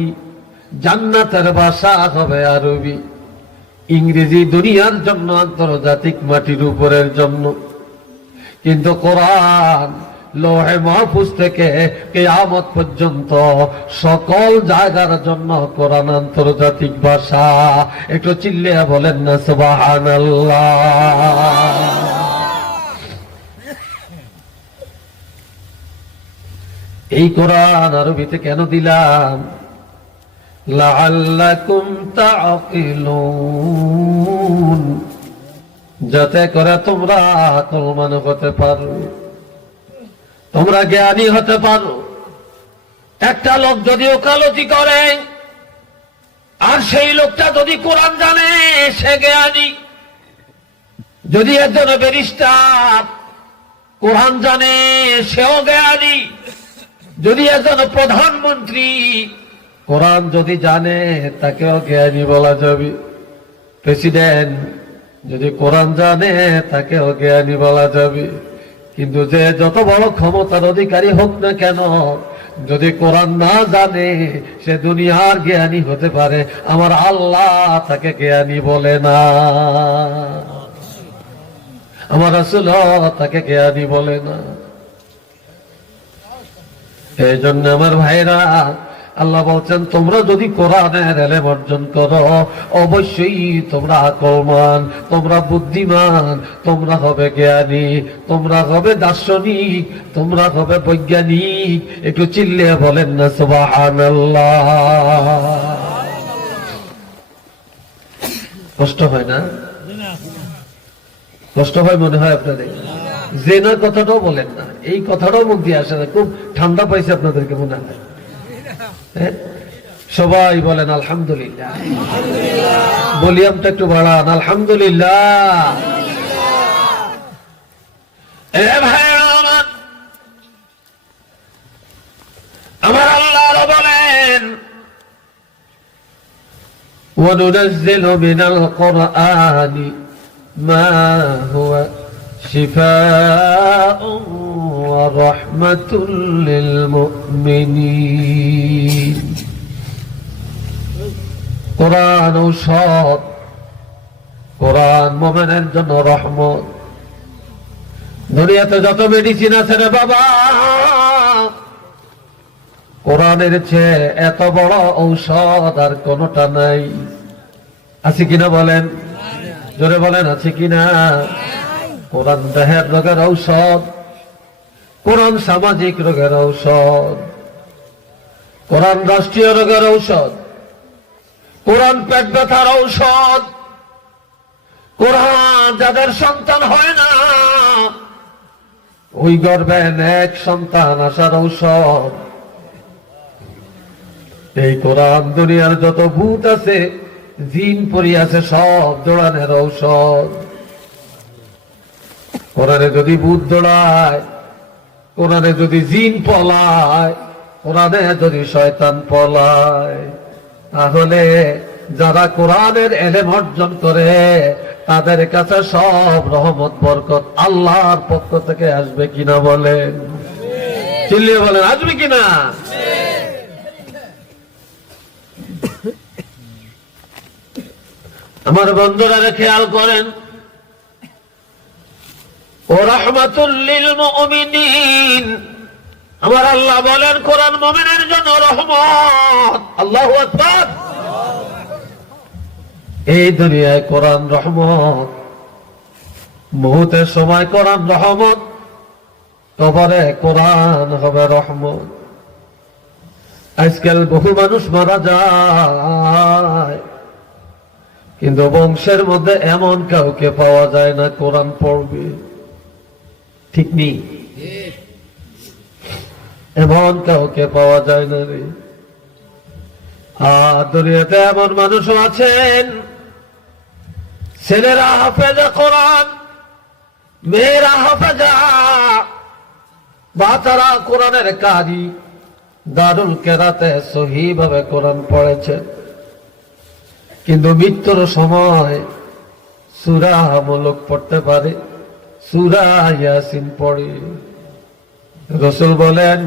জান্নাতের ভাষা হবে আরবি। ইংরেজি দুনিয়ার জন্য, আন্তর্জাতিক মাটির উপরের জন্য, কিন্তু কোরআন লৌহে মাহফুজ থেকে কিয়ামত পর্যন্ত সকল জায়গার জন্য কোরআন আন্তর্জাতিক ভাষা। একটু চিল্লিয়ে বলেন না সুবহানাল্লাহ। এই কোরআন আরবিতে কেন দিলাম? লাআল্লাকুম তাআকিলুন, যাতে করে তোমরা আকলমান হতে পারো, তোমরা জ্ঞানী হতে পারো। একটা লোক যদি ওকালতি করে আর সেই লোকটা যদি কোরআন জানে সে জ্ঞানী। যদি একজন ব্যারিস্টার কোরআন জানে সেও জ্ঞানী। যদি একজন প্রধানমন্ত্রী কোরআন যদি জানে তাকেও জ্ঞানী বলা যাবে। প্রেসিডেন্ট যদি কোরআন জানে তাকেও জ্ঞানী বলা যাবে। কিন্তু যে যত বড় ক্ষমতার অধিকারী হোক না কেন, যদি কোরআন না জানে সে দুনিয়ার জ্ঞানী হতে পারে, আমার আল্লাহ তাকে জ্ঞানী বলে না, আমার রাসূল তাকে জ্ঞানী বলে না। এই জন্য আমার ভাইরা, আল্লাহ বলছেন তোমরা যদি কোরআনের ইলম অর্জন করো অবশ্যই তোমরা আকলমান, তোমরা বুদ্ধিমান, তোমরা হবে জ্ঞানী, তোমরা হবে দার্শনিক, তোমরা হবে বৈজ্ঞানিক। একটু চিল্লিয়ে বলেন না সুবহানাল্লাহ। কষ্ট হয় না? কষ্ট হয় মনে হয় আপনাদের? জেনা কথাটাও বলেন না, এই কথাটাও মুখ দিয়ে আসে না। খুব ঠান্ডা পাইছে আপনাদেরকে মনে হয়। সবাই বলেন আলহামদুলিল্লাহ। ভলিউমটা একটু বাড়ান, আলহামদুলিল্লাহ। আমার আল্লাহ বলেন وَنُنَزِّلُ مِنَ الْقُرْآنِ مَا هُوَ شِفَاءٌ وَرَحْمَةٌ لِلْمُؤْمِنِينَ। কোরআন ঔষধ, কোরআন মুমিনের জন্য রহমত। দুনিয়াতে যত মেডিসিন আছে রে বাবা, কোরআনের চেয়ে এত বড় ঔষধ আর কোনটা নাই। আছে কিনা বলেন? জোরে বলেন আছে কিনা? কোরআন দেহের রোগের ঔষধ, কোরআন সামাজিক রোগের ঔষধ, কোরআন রাষ্ট্রীয় রোগের ঔষধ, কোরআন পেট ব্যথার ঔষধ, কোরআন যাদের সন্তান হয় না ওই গর্ভে এক সন্তান আসার ঔষধ। এই কোরআন দুনিয়ার যত ভূত আছে, জিন পরি আছে, সব দৌড়ানের ঔষধ। কোরআনে যদি ভূত দৌড়ায়, কোরআনে যদি জিন পলায়, কোরআনে যদি শয়তান পলায়, তাহলে যারা কোরআনের ইলম অর্জন করে তাদের কাছে সব রহমত বরকত আল্লাহর পক্ষ থেকে আসবে কিনা বলেন? চিল্লিয়ে বলেন আসবে কিনা? আমার বন্ধুরা খেয়াল করেন, ও রাহমাতুল লিল মুমিনিন, আমার আল্লাহ বলেন কোরআন মুমিনের জন্য রহমত। আল্লাহু আকবার। এই দুনিয়ায় কোরআন রহমত, মউতের সময় কোরআন রহমত, কবরে কোরআন হবে রহমত। আজকাল বহু মানুষ মারা যায়, কিন্তু বংশের মধ্যে এমন কাউকে পাওয়া যায় না কোরআন পড়বে। ঠিক নেই? এমন কাউকে পাওয়া যায় না রে। আর দুনিয়াতে এমন মানুষও আছেন, ছেলেরা হাফেজা কোরআন, মেয়েরা হাফেজা, বাচ্চারা কোরআনের কারি, দারুল কেরাতে সহিভাবে কোরআন পড়েছে, কিন্তু মৃত্যুর সময় সূরা মুলক পড়তে পারে, সূরা ইয়াসিন পড়ে। রাসূল বলেন,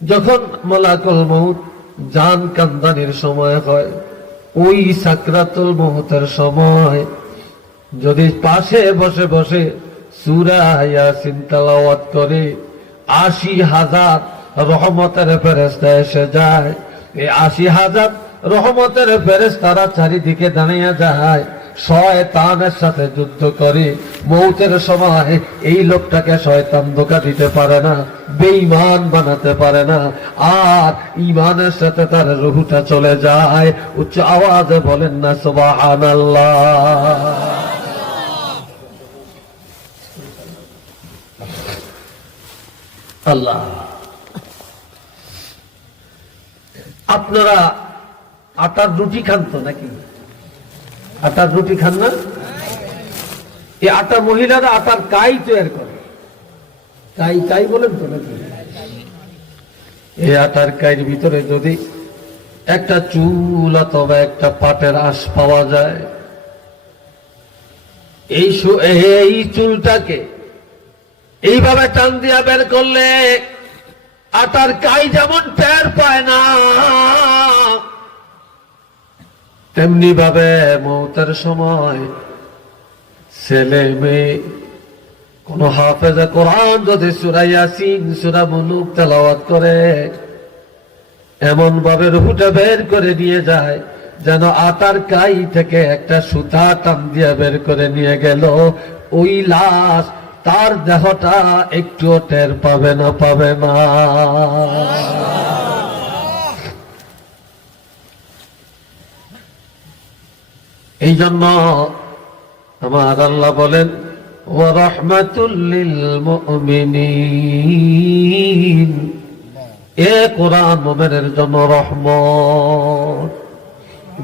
যখন মালাকুল মউত জান কান্দানির সময় হয়, ওই সাকরাতুল মউতের সময় যদি পাশে বসে বসে সূরা ইয়াসিন তেলাওয়াত করে, ৮০,০০০ রহমতের ফেরেশতা এসে যায়। এই ৮০,০০০ রহমতের ফেরেশতারা চারিদিকে দাঁড়িয়ে যায়, শয়তানের সাথে যুদ্ধ করে। মউতের সময় এই লোকটাকে শয়তান ধোঁকা দিতে পারে না, বেঈমান বানাতে পারে না, আর ঈমানের সাথে তার রূহটা চলে যায়। উচ্চ আওয়াজে বলেন না সুবহানাল্লাহ। আল্লাহ, আপনারা আটার রুটি খান তো নাকি? আটার রুটি খান না? এই আটা মহিলারা আটার কাই তৈরি করে। কাই কাই বলেন তো নাকি? এই আটার কাইয়ের ভিতরে যদি একটা চুল অথবা একটা পাটের আঁশ পাওয়া যায়, এই চুলটাকে এইভাবে টান দিয়া বের করলে আটার কাই যেমন টের পায় না, তেমনি ভাবে মউতের সময় ছেলে মেয়ে কোন হাফেজে কোরআন যদি সূরা ইয়াসিন, সূরা মুলক তেলাওয়াত করে, এমন ভাবে রূহটা বের করে নিয়ে যায় যেন আটার কাই থেকে একটা সুতা টান দিয়ে বের করে নিয়ে গেল। ওই লাশ, তার দেহটা একটুও টের পাবে না, পাবে না। এই জন্য আমার আল্লাহ বলেন, ওয়া রাহমাতুল লিল মুমিনিন, এ কোরআন মুমিনের জন্য রহমত,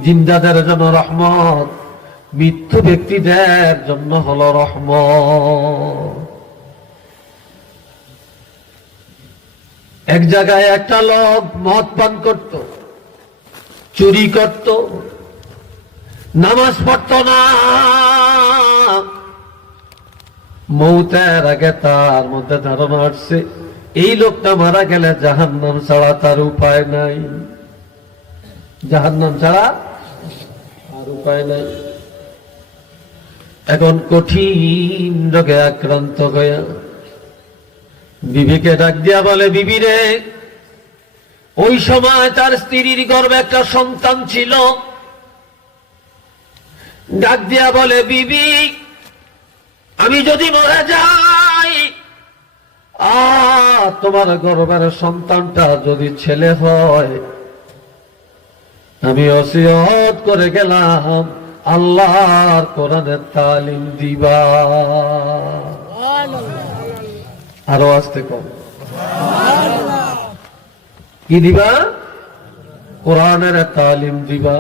জিন্দাদের জন্য রহমত, মৃত্যু ব্যক্তিদের জন্য হলো রহমত। এক জায়গায় একটা লোক মদ পান করত, চুরি করত, নামাজ পড়ত না। মউতের আগে তার মধ্যে ধারণা আসছে এই লোকটা মারা গেলে জাহান্নাম ছাড়া তার উপায় নাই, জাহান্নাম ছাড়া আর উপায় নাই। এখন কঠিন রোগে আক্রান্ত হয়ে বিবিকে ডাক দিয়া বলে, বিবি রে, ওই সময় তার স্ত্রীর গর্ভে একটা সন্তান ছিল। ডাক দিয়া বলে, বিবি, আমি যদি মরে যাই, তোমার গর্ভের সন্তানটা যদি ছেলে হয়, আমি ওসিয়ত করে গেলাম আল্লাহর কোরআনের তালিম দিবা। আরো আসতে কম, কি দিবা? কোরআনের তালিম দিবা।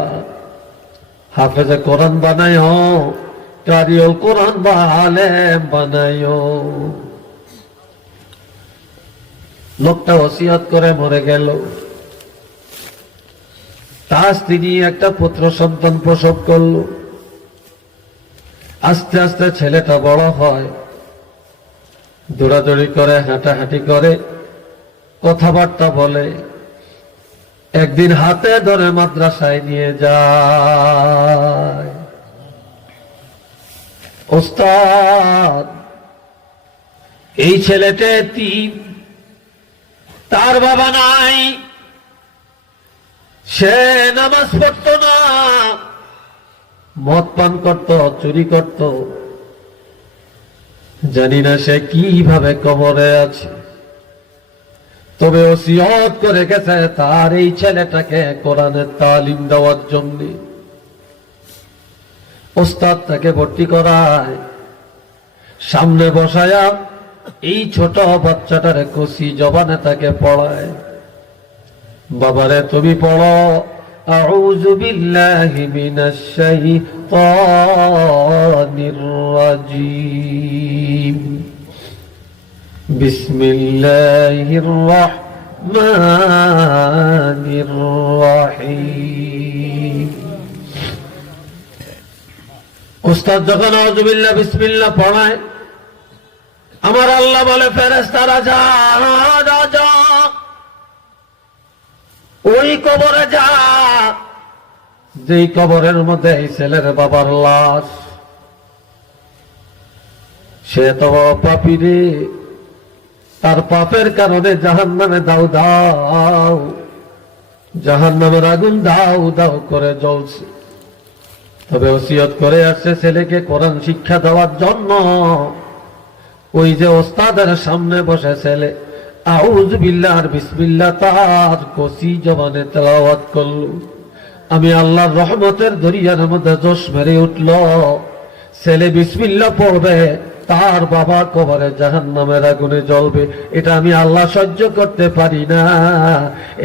হাফেজে কোরআন বানায়ো, কারিউল কোরআন বা আলেম বানায়ো। লোকটা ওসিয়ত করে মরে গেল। তার স্ত্রী একটা পুত্র সন্তান প্রসব করল। আস্তে আস্তে ছেলেটা বড় হয়, দৌড়াদৌড়ি করে, হাঁটাহাঁটি করে, কথাবার্তা বলে। একদিন হাতে ধরে মাদ্রাসায় নিয়ে যায়। ওস্তাদ, এই ছেলেটা এতিম, তার বাবা নাই, সে নামাজ পড়ত না, মদ পান করত, চুরি করত, জানি না সে কিভাবে কবরে আছে। তবে ওসিয়ত করে গেছে তার এই ছেলেটাকে কোরআনের তালিম দেওয়ার জন্য। ওস্তাদ তাকে ভর্তি করায়, সামনে বসায়া এই ছোট বাচ্চাটারে কষি জবানে তাকে পড়ায়, বাবারে তুমি পড়ো আউযু বিল্লাহি মিনাশ শাইতানির রাজীম, বিসমিল্লাহির রাহমানির রাহিম। উস্তাদ যখন আউযু বিল্লাহ বিসমিল্লাহ পড়ায়, আমার আল্লাহ বলে ফেরেশতারা যা যা ওই কবরে যা, যেই কবরের মধ্যে এই ছেলের বাবার লাশ। সে তো পাপী রে, তার পাপের কারণে জাহান্নামে দাও দাও, জাহান্নামের আগুন দাও দাও করে জ্বলছে। তবে ওসিয়ত করে আসছে ছেলেকে কোরআন শিক্ষা দেওয়ার জন্য। ওই যে ওস্তাদের সামনে বসে ছেলে আউযু বিল্লাহ আর বিসমিল্লাহ তার কসি জবানে তেলাওয়াত করল। আমি আল্লাহর রহমতের দরিয়ার মধ্যে জোশ মেরে উঠল। ছেলে বিসমিল্লাহ পড়বে, তার বাবা কবরে জাহান্নামের আগুনে জ্বলবে। এটা আমি আল্লাহ সহ্য করতে পারি না।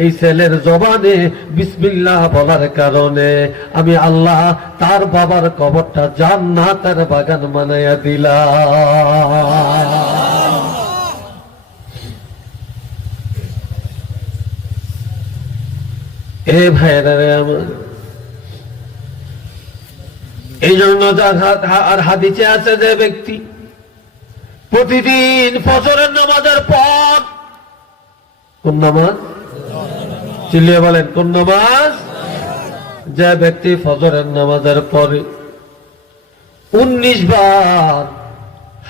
এই ছেলের জবানে বিসমিল্লাহ বলার কারণে আমি আল্লাহ তার বাবার কবরটা জান্নাতের বাগান বানাইয়া দিলাম। এ ভাইরা রে আমার, এই জন্য আর হাদিসে আছে যে ব্যক্তি প্রতিদিন ফজরের নামাজের পর, কোন নামাজ চিল্লিয়ে বলেন, কোন নামাজ? যে ব্যক্তি ফজরের নামাজের পরে 19 বার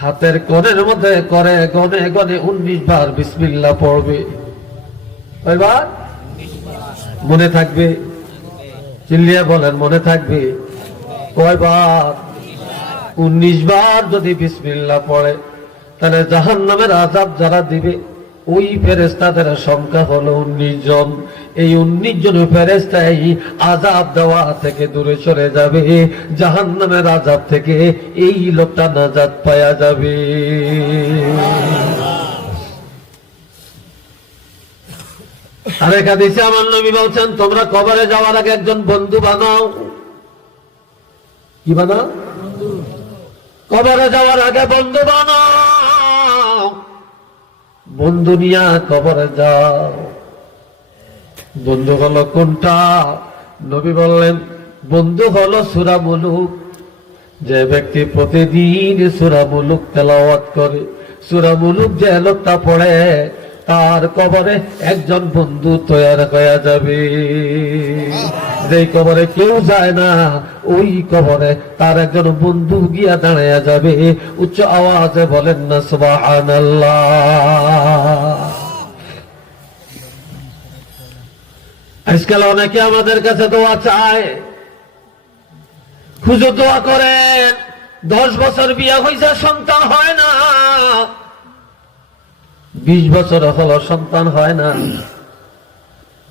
হাতের কোণের মধ্যে করে গনে গনে 19 বার বিসমিল্লাহ পড়বে, কয়বার মনে থাকবে? চিল্লিয়ে বলেন, মনে থাকবে? কয়বার? 19 বার যদি বিসমিল্লাহ পড়ে, তাহলে জাহান্নামের আযাব যারা দিবে ওই ফেরেশতাদের সংখ্যা হলো 19 জন। এই 19 জন ফেরেশতাই আযাব দেওয়া থেকে দূরে সরে যাবে, জাহান্নামের আযাব থেকে এই লোকটা নাজাত পাওয়া যাবে। আরেক হাদিসে আমার নবী বলছেন, তোমরা কবরে যাওয়ার আগে একজন বন্ধু বানাও। কি বানাও? কবরে যাওয়ার আগে বন্ধু বানাও, বন্ধু নিয়া কবরে যাও। বন্ধু হলো কোনটা? নবী বললেন, বন্ধু হলো সূরা মুলুক। যে ব্যক্তি প্রতিদিন সূরা মুলুক তেলাওয়াত করে, সূরা মুলুক যে লোকটা পড়ে, তার কবরে একজন বন্ধু তৈরি হয়ে যাবে। যেই কবরে কেউ যায় না, ওই কবরে তার একজন বন্ধু গিয়া দাঁড়াইয়া যাবে। উচ্চ আওয়াজে বলেন না সুবহানাল্লাহ। আজকাল অনেকে আমাদের কাছে দোয়া চায়, খুঁজো দোয়া করেন। 10 বছর বিয়ে হয়েছে, সন্তান হয় না। 20 বছর হলো, সন্তান হয় না।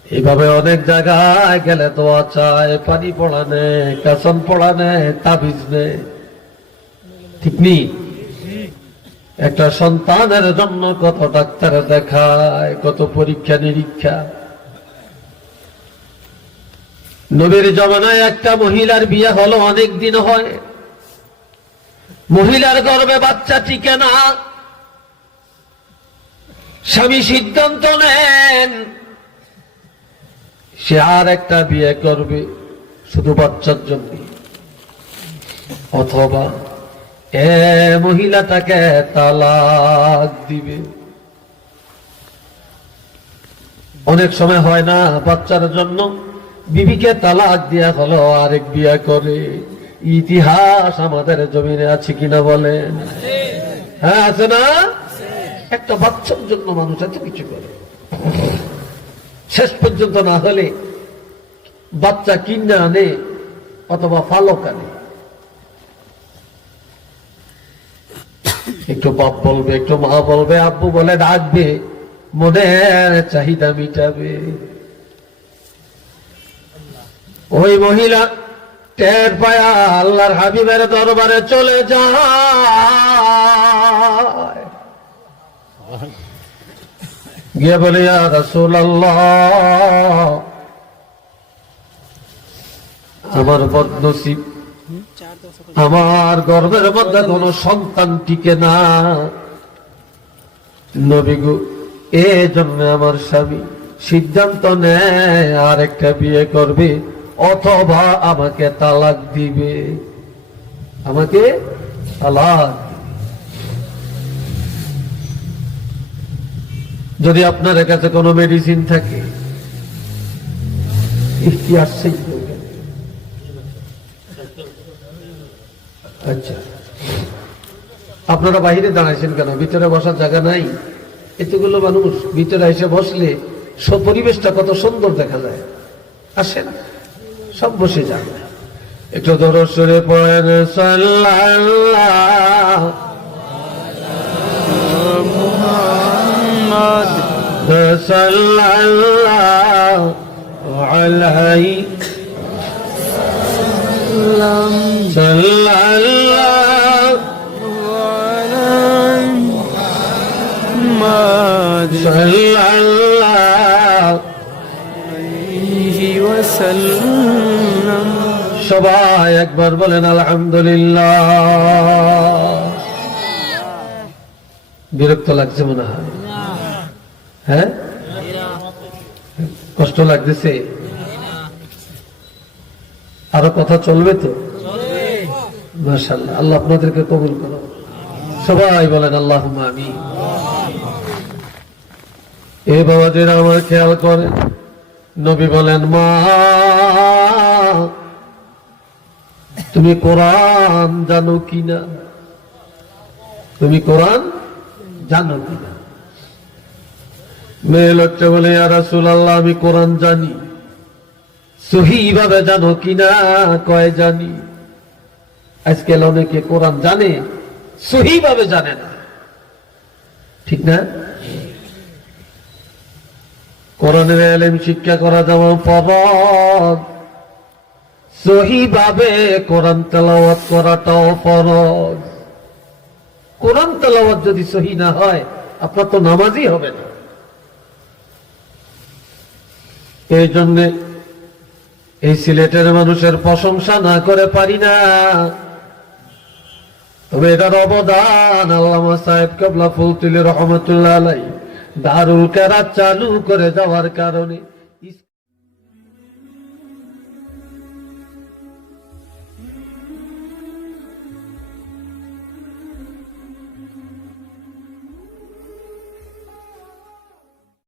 এইভাবে অনেক জায়গায় গেলে দোয়া চায়, পানি পড়ানে, কাসম পড়ানে, তাবিজ নে, ঠিক নেই? একটা সন্তানের জন্য কত ডাক্তার দেখায়, কত পরীক্ষা নিরীক্ষা। নবীর জমানায় একটা মহিলার বিয়ে হলো, অনেক দিন হয়, মহিলার গর্ভে বাচ্চা টিকে না। স্বামী সিদ্ধান্ত নেন সে আর একটা বিয়ে করবে শুধু বাচ্চার জন্য, অথবা এ মহিলাটাকে তালাক দিবে। অনেক সময় হয় না, বাচ্চার জন্য বিবিকে তালাক দেয়া হলো, আরেক বিয়ে করে। ইতিহাস আমাদের জমিনে আছে কিনা বলেন? হ্যাঁ, আছে না? একটা বাচ্চার জন্য মানুষ এত কিছু করে, শেষ পর্যন্ত না হলে বাচ্চা কিনে আনে অথবা ফালক আনে। একটু বাপ বলবে, একটু মা বলবে, আব্বু বলে ডাকবে, মনের চাহিদা মিটাবে। ওই মহিলা টের পায়া আল্লাহর হাবিবের দরবারে চলে যায়, গিয়ে বলে ইয়া রাসূলুল্লাহ, আমার বদনসিব, আমার গর্ভের মধ্যে কোন সন্তান টিকে না। নবী গো, এই জন্য আমার স্বামী সিদ্ধান্ত নেয় আর একটা বিয়ে করবে অথবা আমাকে তালাক দিবে, আমাকে তালাক। যদি আপনার কাছে কোনো মেডিসিন থাকে, কি আসছে? আচ্ছা, আপনারা বাহিরে দাঁড়াইছেন কেন? ভিতরে বসার জায়গা নাই? এতগুলো মানুষ ভিতরে এসে বসলে পরিবেশটা কত সুন্দর দেখা যায়। আসেন, সব বসে যান। একটু দরুদ শরীফ পড়েন, সাল্লাল্লাহু মুহাম্মদ সাল্লাল্লাহু আলাইহি সবাই একবার বলেন আলহামদুলিল্লাহ। বিরক্ত লাগছে মনে হয়? হ্যাঁ, কষ্ট লাগতেছে? আরো কথা চলবে তো? মাশাআল্লাহ, আল্লাহ আপনাদেরকে কবুল করো। সবাই বলেন আল্লাহুম্মা আমিন। এই বাবাজিরা আমার খেয়াল করেন, নবী বলেন, মা তুমি কোরআন জানো কিনা? তুমি কোরআন জানো কিনা? মেয়ে লোকটা বলে, ইয়া রাসূলুল্লাহ, আমি কোরআন জানি। সহি ভাবে জানো কিনা? কয় জানি। আজকাল অনেকে কোরআন জানে, সহি ভাবে জানে না, ঠিক না? কোরআনের ইলম শিক্ষা করা যেমন ফরজ, সহি ভাবে কোরআন তেলাওয়াত করাটাও ফরজ। কোরআন তেলাওয়াত যদি সহি না হয়, আপনার তো নামাজই হবে না। এই জন্য এই সিলেটের মানুষের প্রশংসা না করে পারি না, তবে এটার অবদান আল্লামা সাহেব কেবলা ফুলতুলি রহমতুল্লাহ আলাইহি দারুল কেরাত চালু করে যাওয়ার কারণে